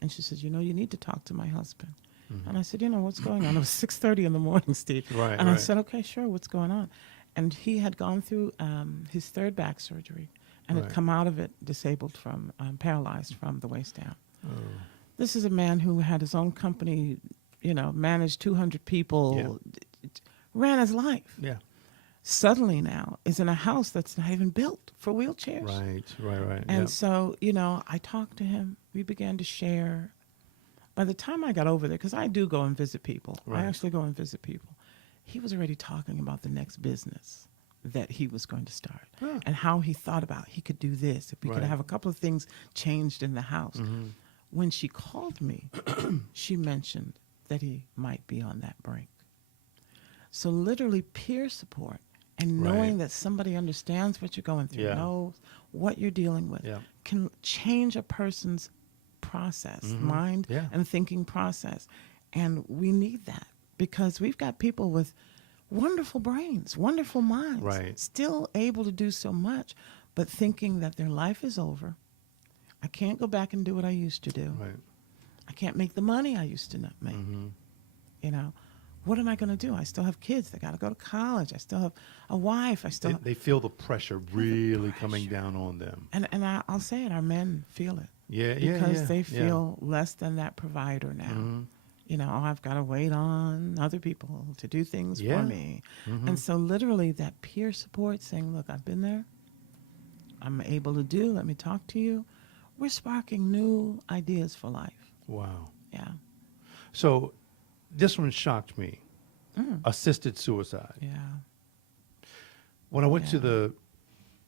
and she said, you know, you need to talk to my husband. And I said, you know, what's going on? It was 6:30 in the morning, Steve. Right, and I right. said, okay, sure, what's going on? And he had gone through his third back surgery and had Right. come out of it disabled from, paralyzed from the waist down. Oh. This is a man who had his own company, you know, managed 200 people, ran his life. Yeah. Suddenly now is in a house that's not even built for wheelchairs. Right. And Yep. so, you know, I talked to him. We began to share. By the time I got over there, because I do go and visit people. Right. I actually go and visit people. He was already talking about the next business that he was going to start and how he thought about he could do this. If we could Right. have a couple of things changed in the house. When she called me, she mentioned that he might be on that brink. So literally peer support and knowing Right. that somebody understands what you're going through, Yeah. knows what you're dealing with, Yeah. can change a person's process, mind Yeah. and thinking process. And we need that because we've got people with wonderful brains, wonderful minds, Right. still able to do so much, but thinking that their life is over. I can't go back and do what I used to do. Right. I can't make the money I used to not make. You know, what am I going to do? I still have kids. They got to go to college. I still have a wife. I still They feel the pressure really coming down on them. and I'll say it. Our men feel it Yeah. because yeah. they yeah. feel less than that provider now. You know, oh, I've got to wait on other people to do things Yeah. for me. And so literally that peer support saying, look, I've been there. I'm able to do. Let me talk to you. We're sparking new ideas for life. Wow. Yeah. So this one shocked me. Assisted suicide. Yeah. When I went to Yeah. the,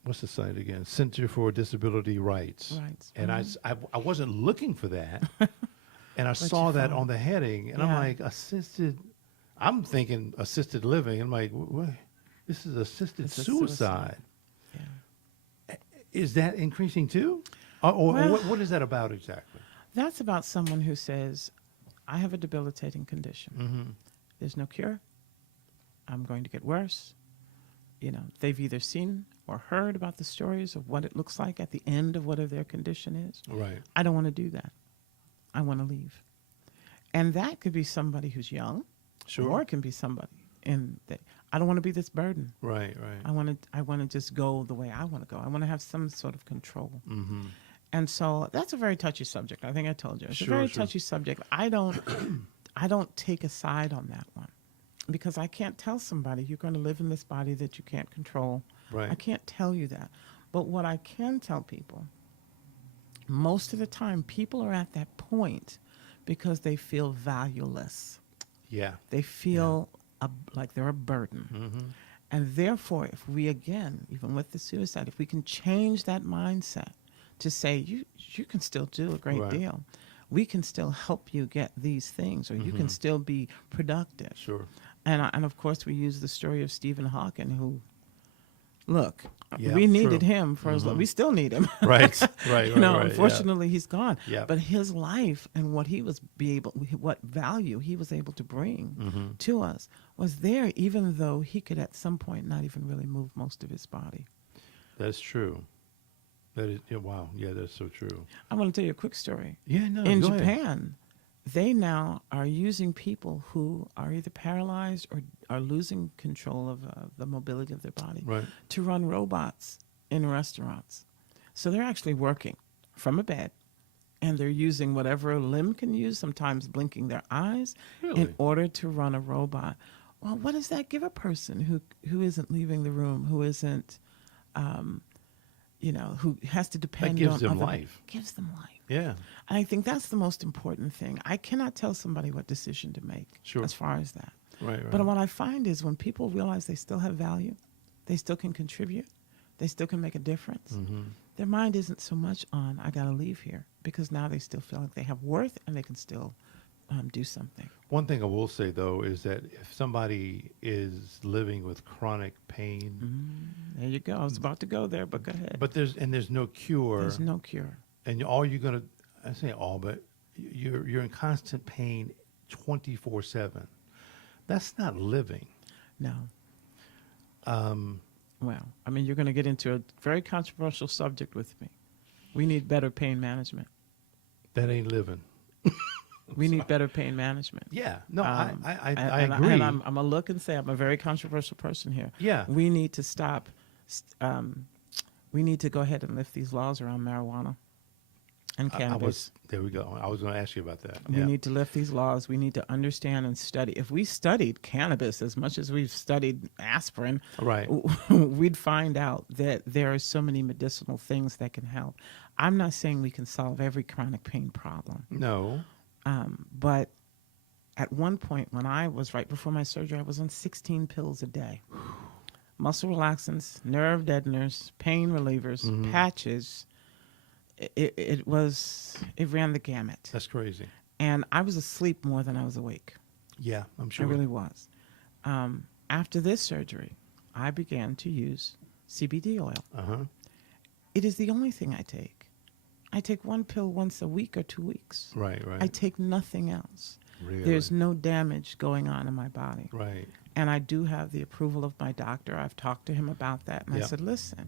what's the site again? Center for Disability Rights. Rights. And I wasn't looking for that. And I saw you that found on the heading. And I'm Yeah. like, I'm thinking assisted living. I'm like, what? This is assisted It's a suicide. Yeah. Is that increasing too? Or Well- what is that about exactly? That's about someone who says, I have a debilitating condition. There's no cure. I'm going to get worse. You know, they've either seen or heard about the stories of what it looks like at the end of whatever their condition is. Right. I don't want to do that. I want to leave. And that could be somebody who's young, Sure. or it can be somebody in that I don't want to be this burden. Right. I want to just go the way I want to go. I want to have some sort of control. Mm-hmm. And so that's a very touchy subject. I think I told you. It's a Sure, very sure. touchy subject. I don't take a side on that one because I can't tell somebody you're going to live in this body that you can't control. Right. I can't tell you that. But what I can tell people, most of the time, people are at that point because they feel valueless. Yeah. They feel like they're a burden. Mm-hmm. And therefore, if we, again, even with the suicide, if we can change that mindset to say, you can still do a great Right. deal. We can still help you get these things, or you can still be productive. Sure. And of course, we use the story of Stephen Hawking, who, look, Yeah, we needed true. him for as long. We still need him. Right. Right. You know, right, unfortunately, he's gone. Yeah. But his life and what what value he was able to bring Mm-hmm. to us was there, even though he could at some point not even really move most of his body. That's true. That is. Yeah, wow. Yeah, that's so true. I want to tell you a quick story. Yeah. No. In go ahead. Japan, they now are using people who are either paralyzed or are losing control of the mobility of their body Right. to run robots in restaurants. So they're actually working from a bed, and they're using whatever a limb can use, sometimes blinking their eyes, Really? in order to run a robot. Well, what does that give a person who isn't leaving the room, who isn't, who has to depend gives on them other- life. Gives them life. Yeah. And I think that's the most important thing. I cannot tell somebody what decision to make Sure. as far as that. Right. But what I find is when people realize they still have value, they still can contribute, they still can make a difference, Mm-hmm. their mind isn't so much on, I got to leave here, because now they still feel like they have worth and they can still do something. One thing I will say though is that if somebody is living with chronic pain, There you go. I was about to go there, but go ahead. but there's no cure, There's no cure. and all you're gonna, I say all, but you're in constant pain 24/7. That's not living. No. Well, I mean, you're going to get into a very controversial subject with me. We need better pain management. That ain't living. We need better pain management. Yeah. No, I And agree. And I'm going to look and say I'm a very controversial person here. Yeah. We need to stop. We need to go ahead and lift these laws around marijuana and cannabis. There we go. I was going to ask you about that. We Yeah. need to lift these laws. We need to understand and study. If we studied cannabis as much as we've studied aspirin, Right. we'd find out that there are so many medicinal things that can help. I'm not saying we can solve every chronic pain problem. No. But at one point when I was right before my surgery, I was on 16 pills a day. Muscle relaxants, nerve deadeners, pain relievers, patches. It ran the gamut. That's crazy. And I was asleep more than I was awake. Yeah, I'm sure. I really was. After this surgery, I began to use CBD oil. Uh-huh. It is the only thing I take. I take one pill once a week or 2 weeks. Right. I take nothing else. Really? There's no damage going on in my body. Right. And I do have the approval of my doctor. I've talked to him about that. And Yeah. I said, listen,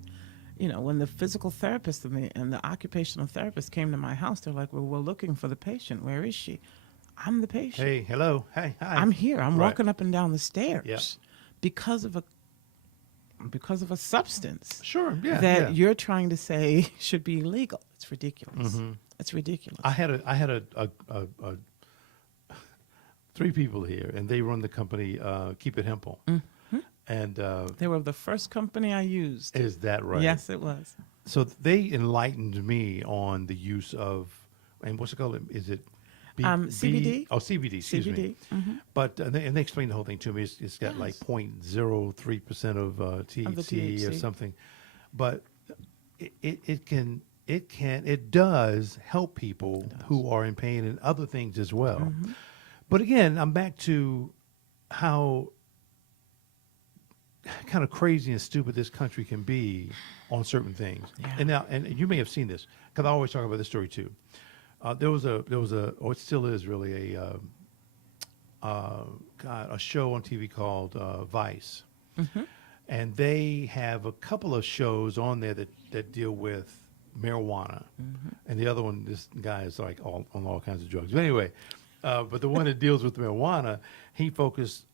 when the physical therapist and the occupational therapist came to my house, they're like, well, we're looking for the patient. Where is she? I'm the patient. Hey, hello. Hey, hi. I'm here. I'm Right. walking up and down the stairs Yeah. because of a substance Sure. Yeah. that yeah. you're trying to say should be illegal. It's ridiculous. It's ridiculous. I had a 3 people here, and they run the company Keep It Hempel. And They were the first company I used. is that right? Yes, it was. So they enlightened me on the use of, and what's it called? Is it CBD? Oh, CBD. Excuse me. CBD. But and they explained the whole thing to me. It's got like 0.03% of THC or THC. something, but it does help people who are in pain and other things as well. But again, I'm back to how kind of crazy and stupid this country can be on certain things. Yeah. And you may have seen this because I always talk about this story too. There was a, or it still is really a show on TV called Vice, and they have a couple of shows on there that deal with marijuana, and the other one, this guy is like on all kinds of drugs. But anyway, but the one that deals with marijuana, he focused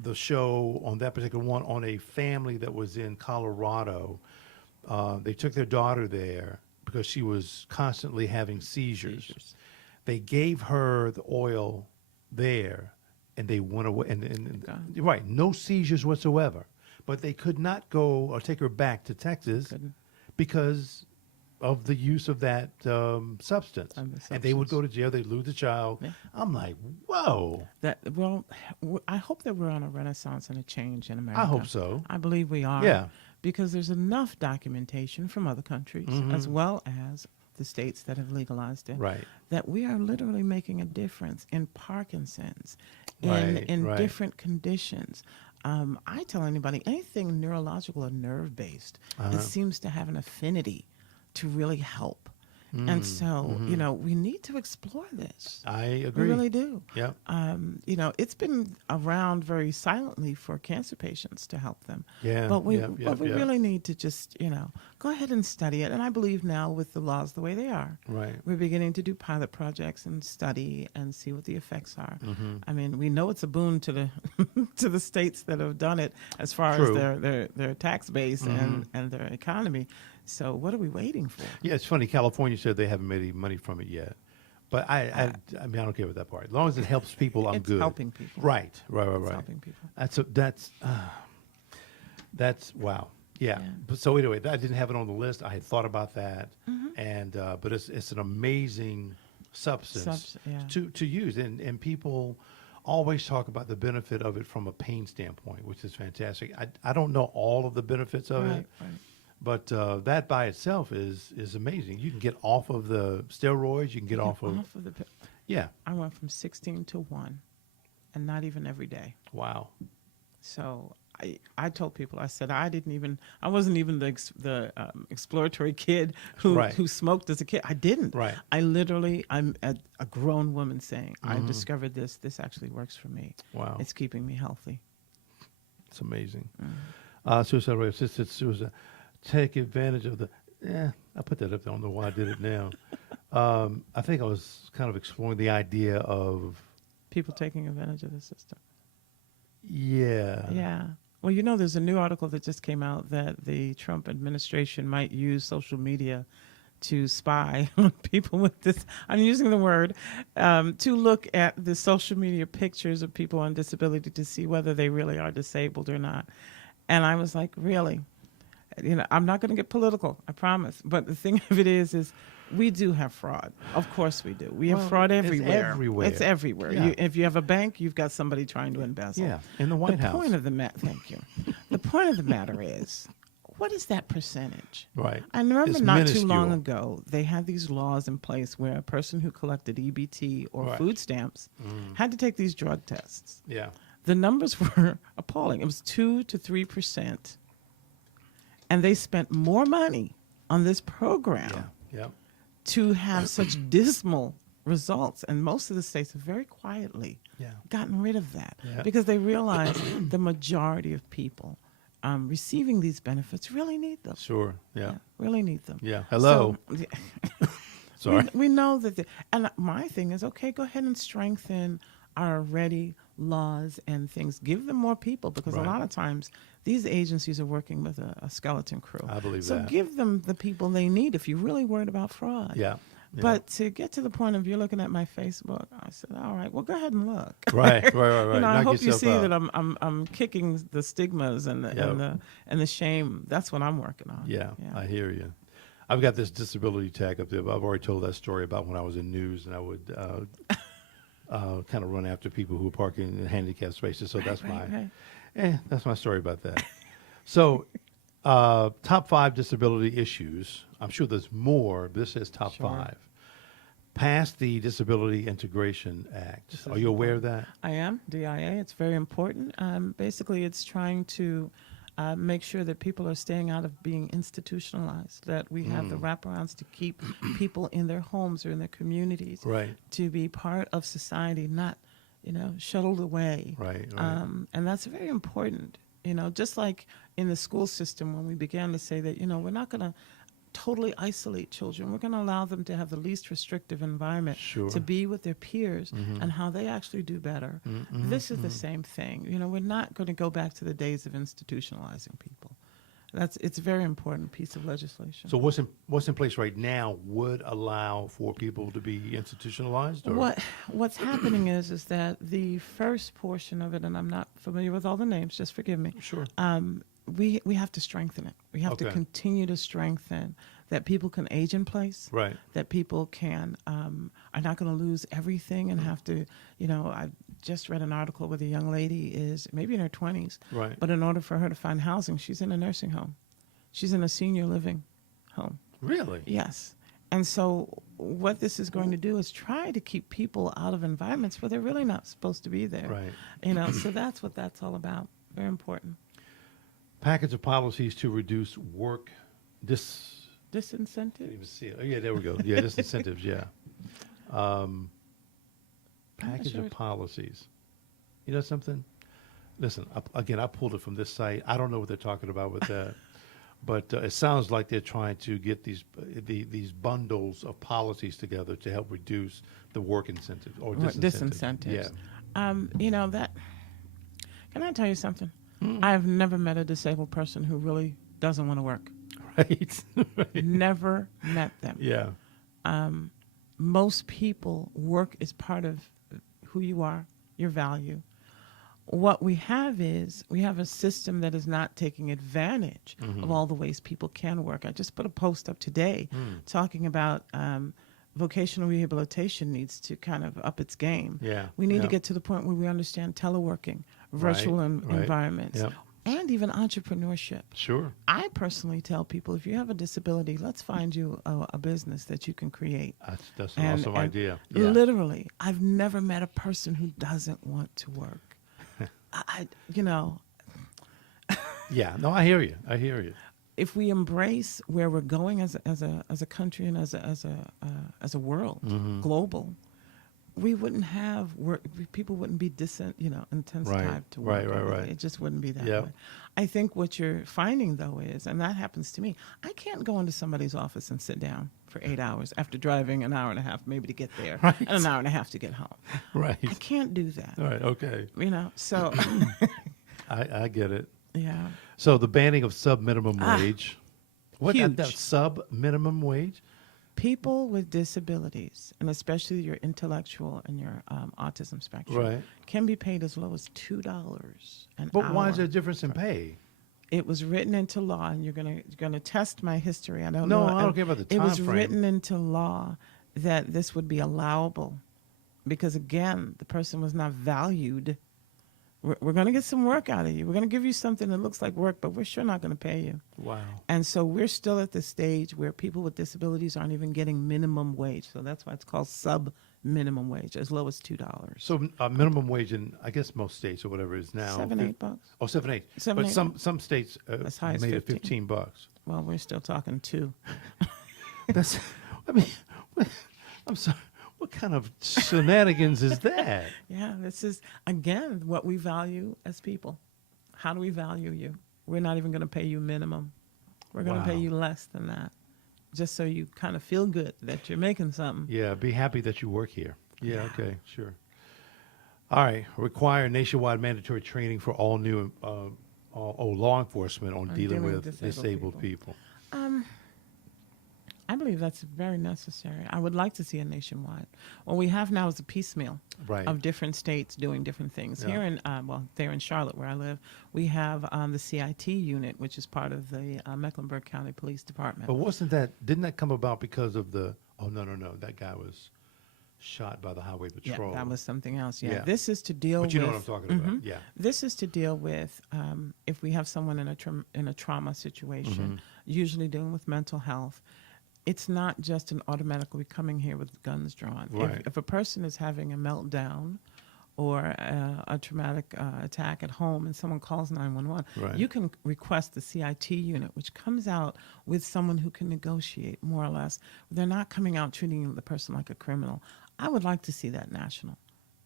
the show on that particular one on a family that was in Colorado. They took their daughter there because she was constantly having seizures. They gave her the oil there, and they went away. And right, no seizures whatsoever. But they could not go or take her back to Texas because of the use of that substance. And they would go to jail. They'd lose the child. Yeah. I'm like, whoa. I hope that we're on a renaissance and a change in America. I hope so. I believe we are. Yeah. Because there's enough documentation from other countries, as well as the states that have legalized it, right, that we are literally making a difference in Parkinson's, in different conditions. I tell anybody, anything neurological or nerve-based, it seems to have an affinity to really help. And so, we need to explore this. I agree. We really do. Yeah. It's been around very silently for cancer patients to help them. Yeah. But we really need to just, go ahead and study it. And I believe now with the laws the way they are, right, we're beginning to do pilot projects and study and see what the effects are. I mean, we know it's a boon to the to the states that have done it as far as their tax base and their economy. So what are we waiting for? Yeah, it's funny. California said they haven't made any money from it yet, but I mean, I don't care about that part. As long as it helps people, I'm good. It's helping people. Right. It's helping people. That's wow. Yeah. But so anyway, I didn't have it on the list. I had thought about that, and but it's an amazing substance to use, and people always talk about the benefit of it from a pain standpoint, which is fantastic. I don't know all of the benefits of it. Right. But that by itself is amazing. You can get off of the steroids. You can get off of the yeah. I went from 16 to 1, and not even every day. Wow. So I told people, I said I wasn't even the exploratory kid who smoked as a kid. I didn't. Right. I'm a grown woman saying I discovered this. This actually works for me. Wow. It's keeping me healthy. It's amazing. Suicide rate, assisted suicide. Take advantage of I put that up there. I don't know why I did it now. I think I was kind of exploring the idea of people taking advantage of the system. Yeah. Yeah. Well, there's a new article that just came out that the Trump administration might use social media to spy on people with this. I'm using the word to look at the social media pictures of people on disability to see whether they really are disabled or not. And I was like, really? I'm not going to get political, I promise. But the thing of it is we do have fraud. Of course we do. We have fraud everywhere. It's everywhere. Yeah. If you have a bank, you've got somebody trying to embezzle. Yeah, in the White House. Thank you. The point of the matter is, what is that percentage? Right. I remember it's not minuscule. too long ago, they had these laws in place where a person who collected EBT or food stamps had to take these drug tests. Yeah. The numbers were appalling. It was 2 to 3%. And they spent more money on this program to have such dismal results. And most of the states have very quietly gotten rid of that because they realize the majority of people receiving these benefits really need them. Sure, yeah. Really need them. Yeah, hello. So, sorry. We know that, and my thing is, okay, go ahead and strengthen our already laws and things. Give them more people because a lot of times these agencies are working with a skeleton crew. I believe so that. So give them the people they need if you're really worried about fraud. Yeah. But to get to the point of you're looking at my Facebook, I said, all right, well, go ahead and look. Right. I hope you see that I'm kicking the stigmas and the shame. That's what I'm working on. Yeah, I hear you. I've got this disability tag up there. But I've already told that story about when I was in news and I would kind of run after people who were parking in handicapped spaces. So that's that's my story about that. So top 5 disability issues. I'm sure there's more. This is top 5. Passed the Disability Integration Act. Are you aware of that? I am, DIA. It's very important. Basically, it's trying to make sure that people are staying out of being institutionalized, that we have the wraparounds to keep people in their homes or in their communities to be part of society, not, shuttled away. Right. And that's very important. Just like in the school system when we began to say that, we're not going to totally isolate children. We're going to allow them to have the least restrictive environment Sure. to be with their peers and how they actually do better. This is the same thing. You know, we're not going to go back to the days of institutionalizing people. It's a very important piece of legislation. So what's in place right now would allow for people to be institutionalized? Or? What's happening is that the first portion of it, and I'm not familiar with all the names, just forgive me. Sure. We have to strengthen it. We have to Okay. continue to strengthen that people can age in place. Right. That people can are not going to lose everything and have to. You know, I just read an article where the young lady is maybe in her 20s, Right. but in order for her to find housing, she's in a nursing home. She's in a senior living home. Really? Yes. And so what this is going to do is try to keep people out of environments where they're really not supposed to be there. Right. You know, so that's what that's all about. Very important. Package of policies to reduce work Disincentive? Even see it. Oh, yeah, there we go. Yeah, disincentives. Yeah. Package sure. of policies. You know something? Listen, again, I pulled it from this site. I don't know what they're talking about with that, but it sounds like they're trying to get these bundles of policies together to help reduce the work incentives or disincentives. Yeah. You know that. Can I tell you something? I have never met a disabled person who really doesn't want to work. Right. Right. Never met them. Yeah. Most people, work is part of who you are, your value. What we have is we have a system that is not taking advantage of all the ways people can work. I just put a post up today talking about vocational rehabilitation needs to kind of up its game. Yeah. We need Yeah. to get to the point where we understand teleworking, virtual Right. environments, Yep. and even entrepreneurship. Sure. I personally tell people, if you have a disability, let's find you a business that you can create. That's an awesome idea. Yeah. Literally, I've never met a person who doesn't want to work. You know, Yeah. No, I hear you. I hear you. if we embrace where we're going as a country and as a world, global, we wouldn't have work. People wouldn't be intensified to work. Right. It just wouldn't be that Yeah. way. I think what you're finding though is, and that happens to me, I can't go into somebody's office and sit down for 8 hours after driving an hour and a half maybe to get there Right. and an hour and a half to get home. Right. I can't do that. All right. Okay. You know, so I get it. yeah. So the banning of sub-minimum wage. What? Huge. That sub-minimum wage? People with disabilities, and especially your intellectual and your autism spectrum, Right. can be paid as low as $2 an But hour. why is there a difference in pay? It was written into law, and you're gonna test my history. I don't No, know. I don't care about the It was time frame. written into law that this would be allowable, because again, the person was not valued. We're going to get some work out of you. We're going to give you something that looks like work, but we're sure not going to pay you. Wow. And so we're still at the stage where people with disabilities aren't even getting minimum wage. So that's why it's called sub-minimum wage, as low as $2. So minimum wage in, I guess, most states or whatever is now $7-8. Oh, 7-8. $7, But $8. some states As high as made it 15. $15. Well, we're still talking $2. That's. I mean, I'm sorry. What kind of shenanigans is that? Yeah, this is, again, what we value as people. How do we value you? We're not even going to pay you minimum. We're going to pay Wow. you less than that, just so you kind of feel good that you're making something. Yeah, be happy that you work here. Yeah, okay, sure. All right, require nationwide mandatory training for all new law enforcement on dealing with disabled people. I believe that's very necessary. I would like to see a nationwide. What we have now is a piecemeal Right. of different states doing different things. Yeah. Here in, there in Charlotte where I live, we have the CIT unit, which is part of the Mecklenburg County Police Department. But didn't that come about because of no, that guy was shot by the highway patrol. Yeah, that was something else. Yeah, Yeah. this is to deal with. But you know what I'm talking about, yeah. This is to deal with if we have someone in a trauma situation, usually dealing with mental health. It's not just an automatically coming here with guns drawn. Right. If a person is having a meltdown or a traumatic attack at home and someone calls 911, Right. you can request the CIT unit, which comes out with someone who can negotiate, more or less. They're not coming out treating the person like a criminal. I would like to see that national.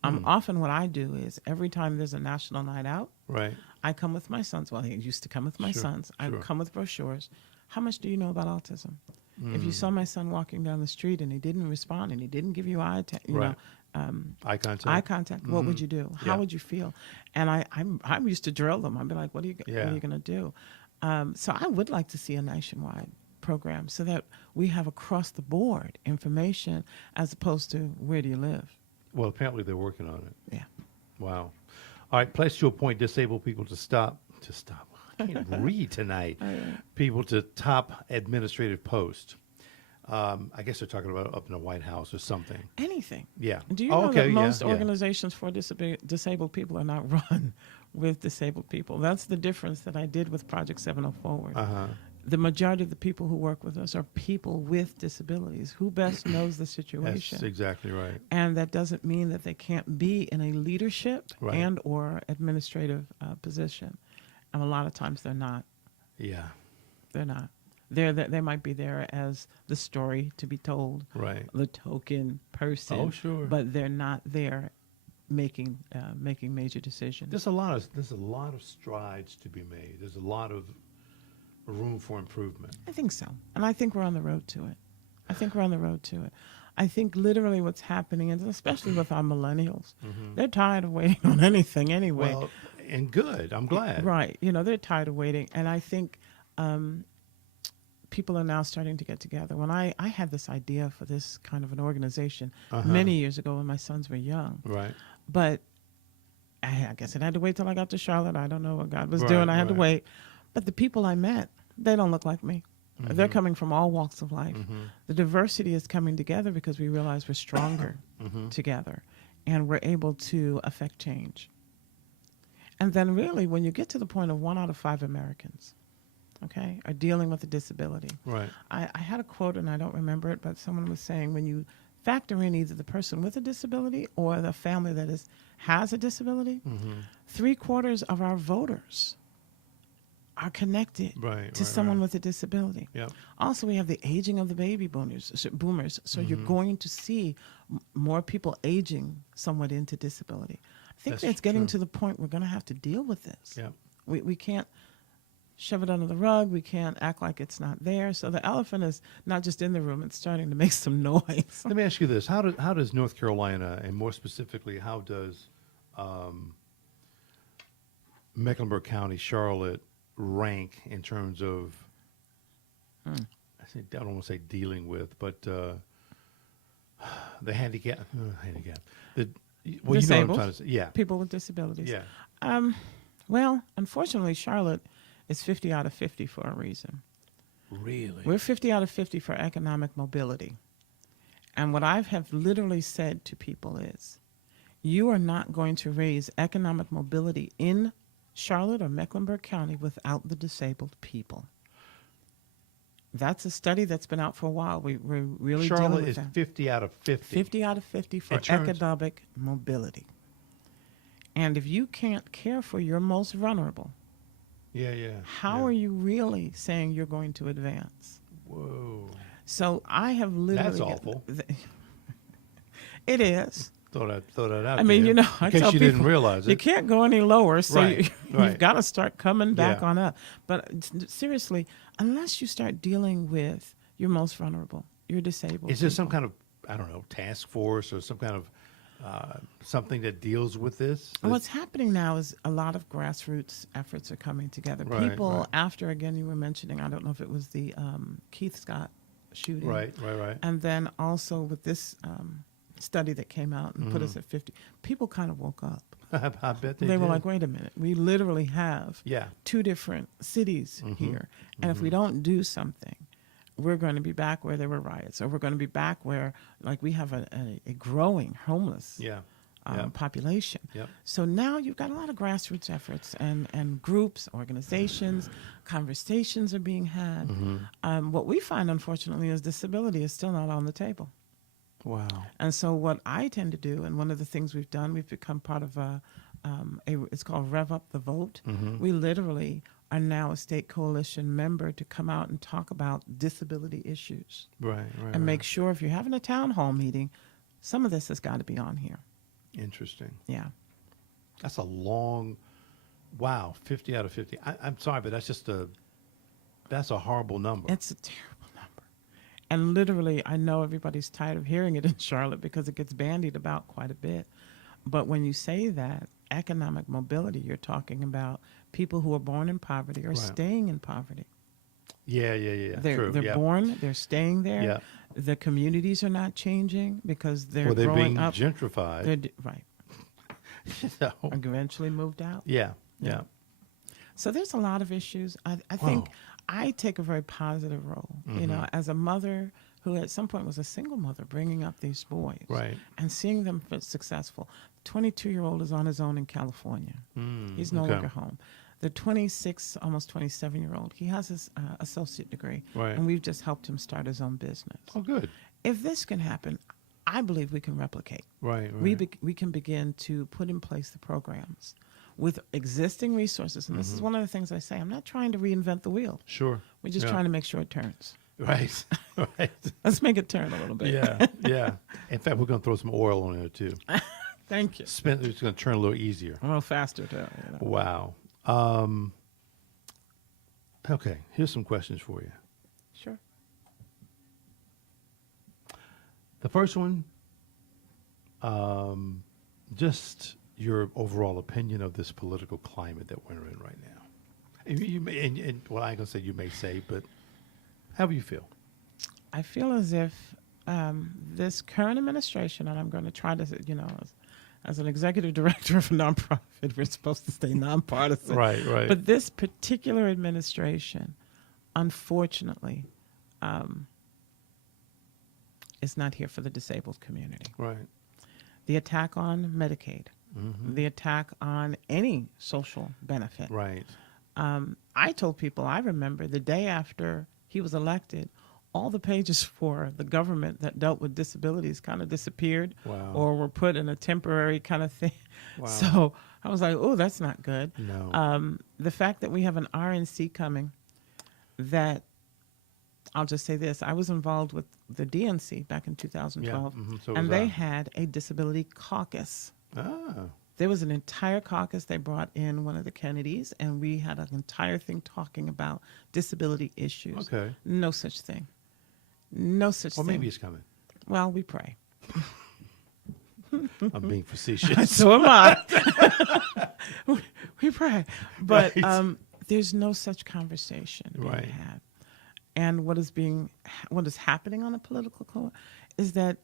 Often what I do is every time there's a national night out, Right. I come with my sons. Well, he used to come with my Sure, sons. I sure. come with brochures. how much do you know about autism? If you saw my son walking down the street and he didn't respond and he didn't give you Right. Eye eye contact. contact, what would you do? How Yeah. would you feel? And I'm used to drill them. I'd be like, what are Yeah. you going to do? So I would like to see a nationwide program so that we have across the board information as opposed to where do you live? Well, apparently they're working on it. Yeah. Wow. All right, place to appoint disabled people to stop. I can't read tonight. People to top administrative post. I guess they're talking about up in the White House or something. Anything. Yeah. Do you Oh, know okay, that yeah, most yeah. organizations for disabled people are not run with disabled people? That's the difference that I did with Project 704 Forward. Uh-huh. The majority of the people who work with us are people with disabilities who best knows the situation. That's exactly right. And that doesn't mean that they can't be in a leadership Right. and or administrative position. And a lot of times they're not. Yeah. They're not. They might be there as the story to be told, Right. the token person. Oh, sure. But they're not there making major decisions. There's a lot of strides to be made. There's a lot of room for improvement. I think so. And I think we're on the road to it. I think literally what's happening, and especially with our millennials, they're tired of waiting on anything anyway. Well, and good. I'm glad. Right. They're tired of waiting. And I think people are now starting to get together. When I had this idea for this kind of an organization many years ago when my sons were young, Right. but I guess it had to wait till I got to Charlotte. I don't know what God was Right, doing. I had to right. wait. But the people I met, they don't look like me. They're coming from all walks of life. The diversity is coming together because we realize we're stronger together and we're able to affect change. And then really, when you get to the point of 1 out of 5 Americans, okay, are dealing with a disability. Right. I had a quote, and I don't remember it, but someone was saying when you factor in either the person with a disability or the family that has a disability, 3/4 of our voters are connected Right, to right, someone right. with a disability. Yep. Also, we have the aging of the baby boomers. So you're going to see more people aging somewhat into disability. I think That's it's getting true. to the point we're going to have to deal with this. Yep. We can't shove it under the rug. We can't act like it's not there. So the elephant is not just in the room, it's starting to make some noise. Let me ask you this: How does North Carolina, and more specifically, how does Mecklenburg County, Charlotte, rank in terms of? I don't want to say dealing with, but the handicap. Well, you know what I'm trying to say. Yeah. People with disabilities. Yeah. Well, unfortunately, Charlotte is 50 out of 50 for a reason. Really. We're 50 out of 50 for economic mobility. And what I have literally said to people is, you are not going to raise economic mobility in Charlotte or Mecklenburg County without the disabled people. That's a study that's been out for a while. We're really dealing Charlotte with is that. 50 out of 50. 50 out of 50 for In terms- economic mobility. And if you can't care for your most vulnerable, Yeah, yeah. how yeah. are you really saying you're going to advance? Whoa. So I have literally... That's awful. It is. Thought I'd out I mean, there, you know, I in case tell you people, didn't realize you it. can't go any lower, so Right, you've right. got to start coming back Yeah. on up. But seriously, unless you start dealing with your most vulnerable, your disabled Is there some people. kind of, I don't know, task force or some kind of something that deals with this? What's happening now is a lot of grassroots efforts are coming together. Right, People, right. after, again, you were mentioning, I don't know if it was the Keith Scott shooting. Right. And then also with this study that came out and put us at 50, people kind of woke up. I bet They were did. like, wait a minute, we literally have Yeah. 2 different cities here. And if we don't do something, we're going to be back where there were riots, or we're going to be back where, like, we have a growing homeless Yeah. Yep. population. Yep. So now you've got a lot of grassroots efforts and groups, organizations, conversations are being had. What we find, unfortunately, is disability is still not on the table. Wow. And so what I tend to do, and one of the things we've done, we've become part of it's called Rev Up the Vote. We literally are now a state coalition member to come out and talk about disability issues Right. and make sure if you're having a town hall meeting, some of this has got to be on here. Interesting. Yeah. That's a long. Wow. 50 out of 50. I'm sorry, but that's just a. That's a horrible number. It's a terrible number. And literally, I know everybody's tired of hearing it in Charlotte because it gets bandied about quite a bit. But when you say that, economic mobility, you're talking about people who are born in poverty or Right. staying in poverty. Yeah. They're True. Yeah. born, they're staying there. Yeah. The communities are not changing because they're Well, they're growing being up. gentrified. Right. So, Eventually moved out. yeah. So there's a lot of issues. I think Wow. I take a very positive role, you know, as a mother who at some point was a single mother bringing up these boys Right. and seeing them successful. 22-year-old is on his own in California. He's no okay. longer home. The 26, almost 27-year-old, he has his associate degree, Right. and we've just helped him start his own business. Oh, good. If this can happen, I believe we can replicate. Right. We can begin to put in place the programs with existing resources. And this is one of the things I say. I'm not trying to reinvent the wheel. Sure. We're just Yeah. trying to make sure it turns. Right. Right. Let's make it turn a little bit. Yeah. In fact, we're going to throw some oil on there too. Thank you. It's going to turn a little easier. A little faster, too. You know. Wow. Okay. Here's some questions for you. Sure. The first one, just your overall opinion of this political climate that we're in right now. And you may, and well, I ain't gonna say you may say, but how do you feel? I feel as if this current administration, and I'm going to try to, you know, as an executive director of a nonprofit, we're supposed to stay nonpartisan. Right. But this particular administration, unfortunately, is not here for the disabled community. Right. The attack on Medicaid, the attack on any social benefit. Right. I told people, I remember the day after he was elected, all the pages for the government that dealt with disabilities kind of disappeared Wow. or were put in a temporary kind of thing. Wow. So I was like, oh, that's not good. No. The fact that we have an RNC coming that, I'll just say this, I was involved with the DNC back in 2012, So and was they I. had a disability caucus. Ah. There was an entire caucus. They brought in one of the Kennedys, and we had an entire thing talking about disability issues. Okay. No such thing. No such Well, thing. maybe it's coming. Well, we pray. I'm being facetious. So am I. we pray. But Right. there's no such conversation being Right. had. And what is happening on a political court is that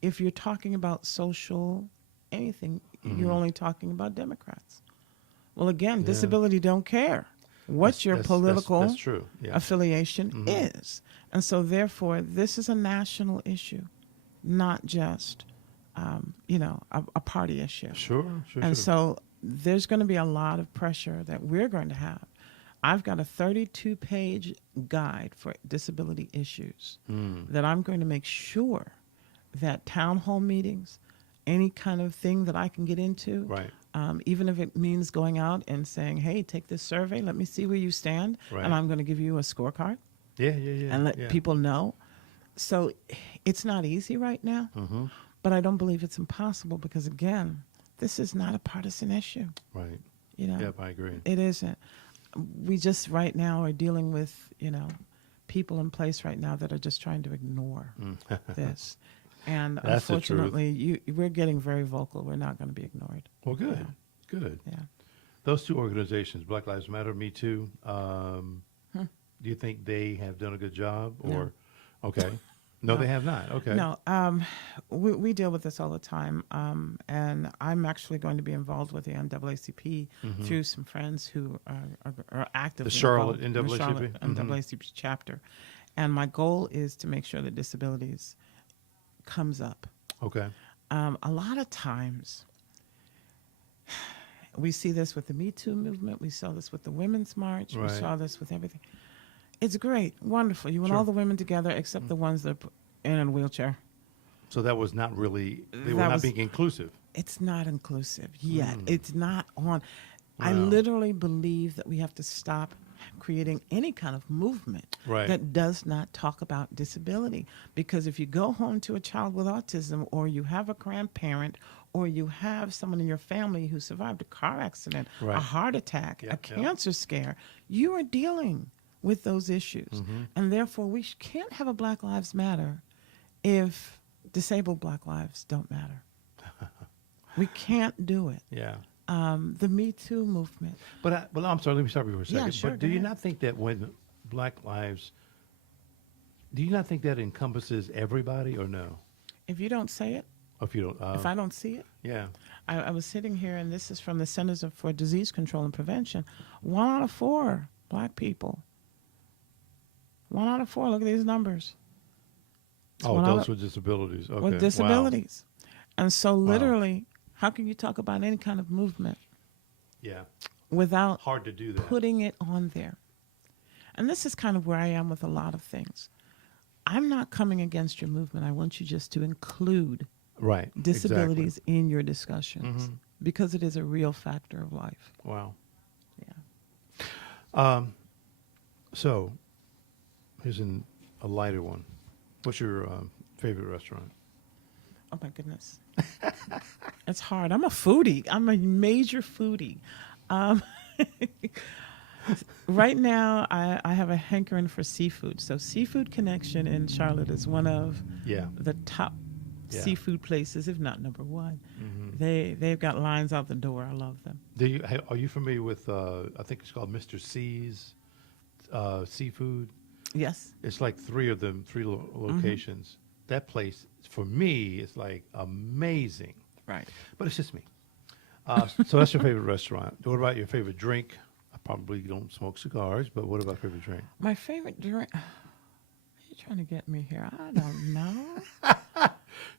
if you're talking about social anything, you're only talking about Democrats. Well, again, disability don't care what your political That's true. Yeah. affiliation is. And so therefore, this is a national issue, not just, a party issue. Sure. And so there's going to be a lot of pressure that we're going to have. I've got a 32-page guide for disability issues that I'm going to make sure that town hall meetings, any kind of thing that I can get into, Right. even if it means going out and saying, hey, take this survey, let me see where you stand, Right. and I'm going to give you a scorecard Yeah. and let people know. So it's not easy right now, Mm-hmm. but I don't believe it's impossible because, again, this is not a partisan issue. Right. You know, Yep, I agree. it isn't. We just right now are dealing with, people in place right now that are just trying to ignore this. And That's the truth. unfortunately, we're getting very vocal. We're not going to be ignored. Well, good. Yeah. Good. Yeah. Those two organizations, Black Lives Matter, Me Too, do you think they have done a good job? Or No. Okay. No, they have not. Okay. No, we deal with this all the time, and I'm actually going to be involved with the NAACP through some friends who are actively The Charlotte involved in the Charlotte NAACP? NAACP chapter, and my goal is to make sure that disabilities comes up. Okay. A lot of times, we see this with the Me Too movement. We saw this with the Women's March. Right. We saw this with everything. It's great, wonderful. You want Sure. all the women together except the ones that are in a wheelchair. So that was not really, they were That not was- being inclusive. It's not inclusive yet. It's not on. I Wow. literally believe that we have to stop creating any kind of movement Right. that does not talk about disability. Because if you go home to a child with autism, or you have a grandparent, or you have someone in your family who survived a car accident, Right. a heart attack, Yep, a yep. cancer scare, you are dealing with those issues. And therefore, we can't have a Black Lives Matter if disabled Black lives don't matter. We can't do it. Yeah. The Me Too movement. But I'm sorry, let me stop you for a second. Yeah, sure, But do go you ahead. not think that when Black lives, do you not think that encompasses everybody or no? If you don't say it, Or if you don't, if I don't see it, yeah. I was sitting here, and this is from the Centers for Disease Control and Prevention. 1 out of 4 Black people. 1 out of 4. Look at these numbers. It's Oh, one out those of- with disabilities. Okay. with Wow. disabilities. And so, literally, how can you talk about any kind of movement Yeah. without Hard to do that. putting it on there? And this is kind of where I am with a lot of things. I'm not coming against your movement. I want you just to include Right. disabilities in your discussions Mhm. because it is a real factor of life. Exactly. Wow. Yeah. So, here's a lighter one. What's your favorite restaurant? Oh my goodness. It's hard. I'm a foodie. I'm a major foodie. Um, right now, I have a hankering for seafood. So Seafood Connection in Charlotte is one of Yeah. the top Yeah. seafood places, if not number one. Mhm. They've got lines out the door. I love them. Are you familiar with? I think it's called Mr. C's seafood. Yes. It's like 3 of them, 3 locations. That place, for me, is like amazing. Right. But it's just me. So that's your favorite restaurant. What about your favorite drink? I probably don't smoke cigars, but what about favorite drink? My favorite drink. Are you trying to get me here? I don't know.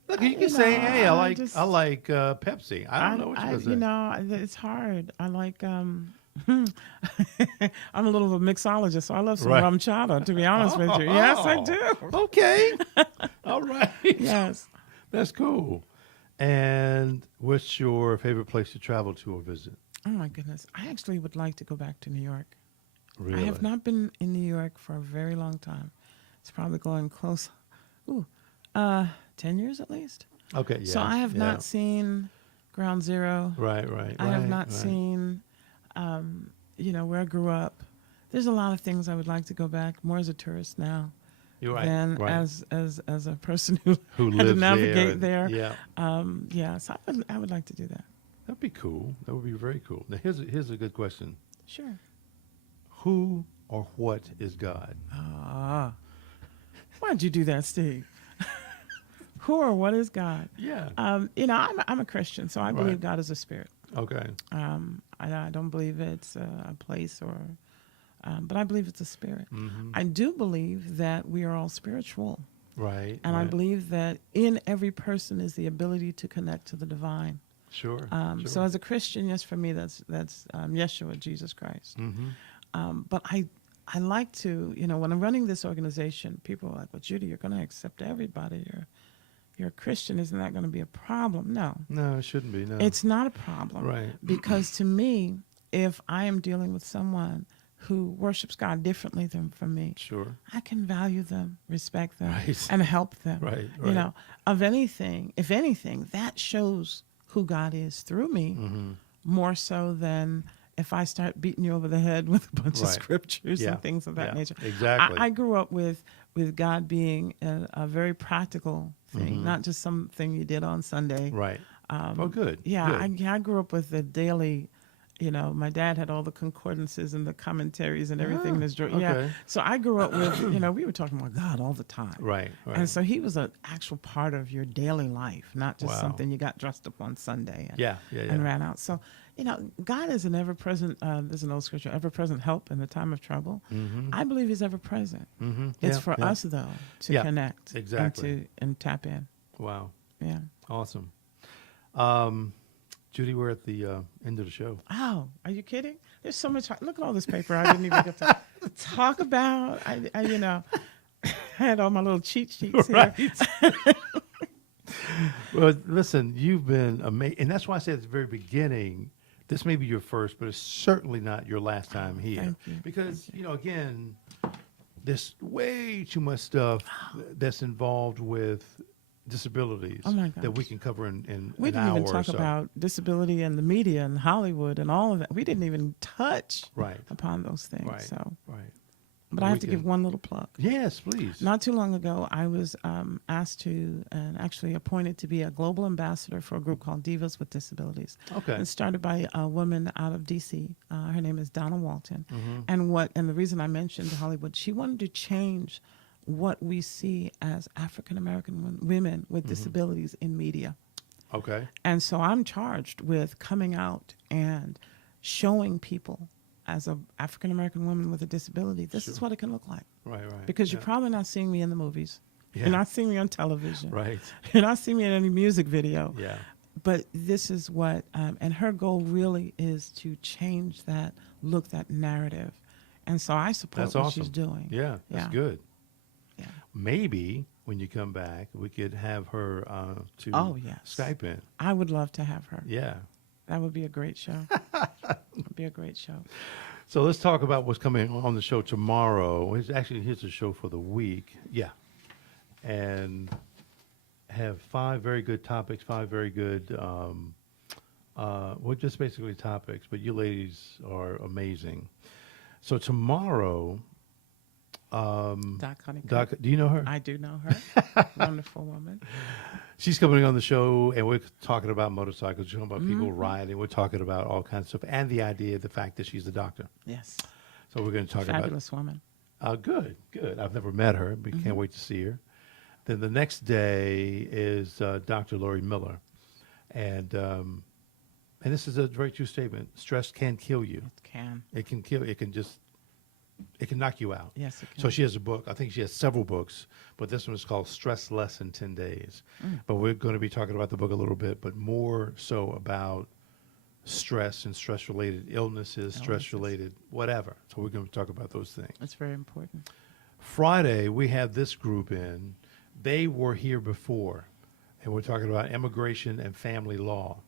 Look, you can You say, know, "Hey, I I like just- Pepsi." I don't know what you're gonna say. You know, it's hard. I like. I'm a little of a mixologist, so I love some Right. rum chata. To be honest with you, yes, I Oh, do. Okay. All right. Yes. That's cool. And what's your favorite place to travel to or visit? Oh my goodness, I actually would like to go back to New York. Really? I have not been in New York for a very long time. It's probably going close. 10 years at least. Okay. Yeah. So I have yeah. not seen Ground Zero. Right. Right. I have right, not right. seen, where I grew up. There's a lot of things I would like to go back more as a tourist now You're right. than right. as a person who Who had to lives navigate there. Yeah. So I would like to do that. That'd be cool. That would be very cool. Now, here's a good question. Sure. Who or what is God? Why'd you do that, Steve? Who or what is God? Yeah. I'm a Christian, so I believe Right. God is a spirit. Okay. I don't believe it's a place but I believe it's a spirit. Mm-hmm. I do believe that we are all spiritual. Right. And I right. believe that in every person is the ability to connect to the divine. Sure. So sure. as a Christian, yes, for me, that's Yeshua, Jesus Christ. Mm-hmm. But I like to, when I'm running this organization, people are like, well, Judy, you're going to accept everybody. You're a Christian. Isn't that going to be a problem? No. No, it shouldn't be. No. It's not a problem. Right. Because to me, if I am dealing with someone who worships God differently than from me, Sure. I can value them, respect them, Right. and help them. Right. You know, if anything, that shows who God is through me Mm-hmm. more so than if I start beating you over the head with a bunch of Right. scriptures Yeah. and things of that Yeah. nature. Exactly. I grew up with God being a very practical thing, Mhm. not just something you did on Sunday. Right. Oh, good. Yeah, Good. I grew up with the daily. My dad had all the concordances and the commentaries and everything. Yeah, okay. so I grew up with. We were talking about God all the time. Right. Right. And so he was an actual part of your daily life, not just Wow. something you got dressed up on Sunday and, yeah. Yeah. Yeah. and ran out. So, God is an ever-present, there's an old scripture, ever-present help in the time of trouble. Mm-hmm. I believe he's ever-present. Mm-hmm. It's for us, though, to Yeah, connect exactly. and tap in. Wow. Yeah. Awesome. Judy, we're at the end of the show. Oh, are you kidding? There's so much. Look at all this paper I didn't even get to talk about. I had all my little cheat sheets here. Right. Well, listen, you've been amazing. And that's why I said at the very beginning, this may be your first, but it's certainly not your last time here. Thank you. Because, again, there's way too much stuff that's involved with disabilities Oh my that we gosh. can cover in We an didn't hour even or talk so. about disability and the media and Hollywood and all of that. We didn't even touch Right. upon those things. Right. So Right. But I have to give one little plug. Yes, please. Not too long ago, I was asked to and actually appointed to be a global ambassador for a group called Divas with Disabilities. Okay. It's started by a woman out of D.C. Her name is Donna Walton. Mm-hmm. And the reason I mentioned Hollywood, she wanted to change what we see as African American women with disabilities in media. Okay. And so I'm charged with coming out and showing people as an African American woman with a disability, this is what it can look like. Right, right. Because you're probably not seeing me in the movies. Yeah. You're not seeing me on television. Right. You're not seeing me in any music video. Yeah. But this is what, and her goal really is to change that look, that narrative. And so I support That's what awesome. she's doing. Yeah, that's Yeah. good. Yeah. Maybe when you come back, we could have her to Oh, yes. Skype in. I would love to have her. Yeah. That would be a great show. It would be a great show. So let's talk about what's coming on the show tomorrow. Here's the show for the week. Yeah. And have 5 very good topics, 5 very good, well, just basically topics, but you ladies are amazing. So tomorrow, Doc Honeycutt. Doc, do you know her? I do know her. Wonderful woman. She's coming on the show, and we're talking about motorcycles, we're talking about people riding, we're talking about all kinds of stuff, and the fact that she's a doctor. Yes. So we're going to talk Fabulous woman. Good. I've never met her, but can't wait to see her. Then the next day is Dr. Lori Miller, and this is a very true statement. Stress can kill you. It can. It can kill. It can knock you out. Yes, it can. So she has a book. I think she has several books, but this one is called Stress Less in 10 Days. But we're going to be talking about the book a little bit, but more so about stress and stress-related illnesses, stress-related whatever. So we're going to talk about those things. It's very important. Friday, we have this group in. They were here before, and we're talking about immigration and family law.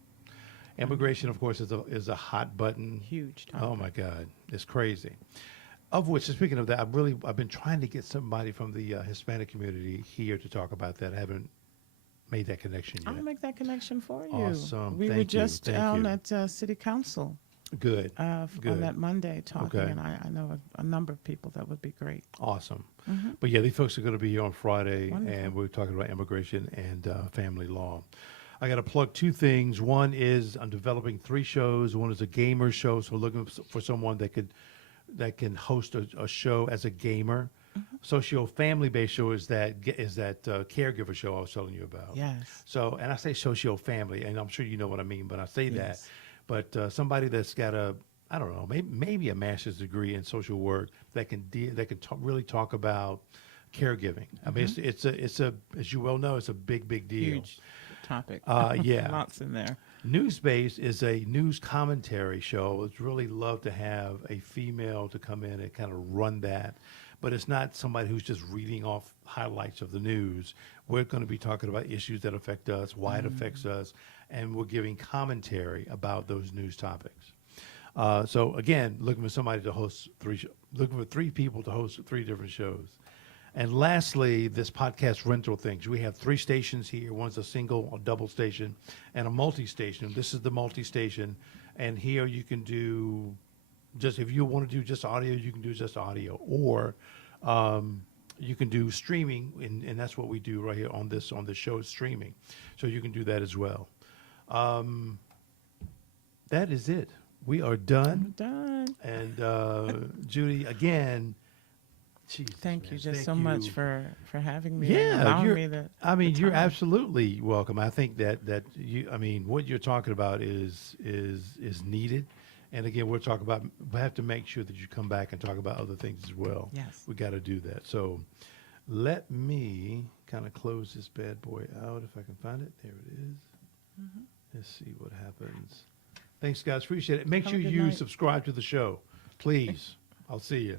Immigration, of course, is a hot button. Huge topic. Oh my God, it's crazy. Of which, speaking of that, I've been trying to get somebody from the Hispanic community here to talk about that. I haven't made that connection yet. I'll make that connection for you. Awesome. We Thank were you. just Thank down you. at City Council Good. on Good. that Monday talking, Okay. and I know a number of people that would be great. Awesome. But yeah, these folks are going to be here on Friday, Wonderful. and we're talking about immigration and family law. I got to plug 2 things. One is I'm developing 3 shows. One is a gamer show, so looking for someone that can host a show as a gamer. Socio family-based show is that caregiver show I was telling you about. Yes. So, and I say socio family, and I'm sure you know what I mean, but I say that. Yes. But somebody that's got I don't know, maybe a master's degree in social work that can really talk about caregiving. I mean, it's a as you well know, it's a big deal. Huge topic. Yeah. Lots in there. Newspace is a news commentary show. I'd really love to have a female to come in and kind of run that. But it's not somebody who's just reading off highlights of the news. We're going to be talking about issues that affect us, why it affects us, and we're giving commentary about those news topics. So again, looking for somebody to host looking for 3 people to host 3 different shows. And lastly, this podcast rental things. We have 3 stations here. One's a single, a double station, and a multi-station. This is the multi-station. And here you can do if you want to do just audio, you can do just audio. Or you can do streaming, and that's what we do right here on this show, streaming. So you can do that as well. That is it. We are done. I'm done. And Judy, again, Jesus, Thank you man, just thank so you. much for having me. Yeah, and allowing you're- me the you're time. absolutely welcome. I think that you, what you're talking about is needed. And again, we have to make sure that you come back and talk about other things as well. Yes. We got to do that. So let me kind of close this bad boy out if I can find it. There it is. Let's see what happens. Thanks, guys. Appreciate it. Make Have sure a good you night. subscribe to the show, please. I'll see you.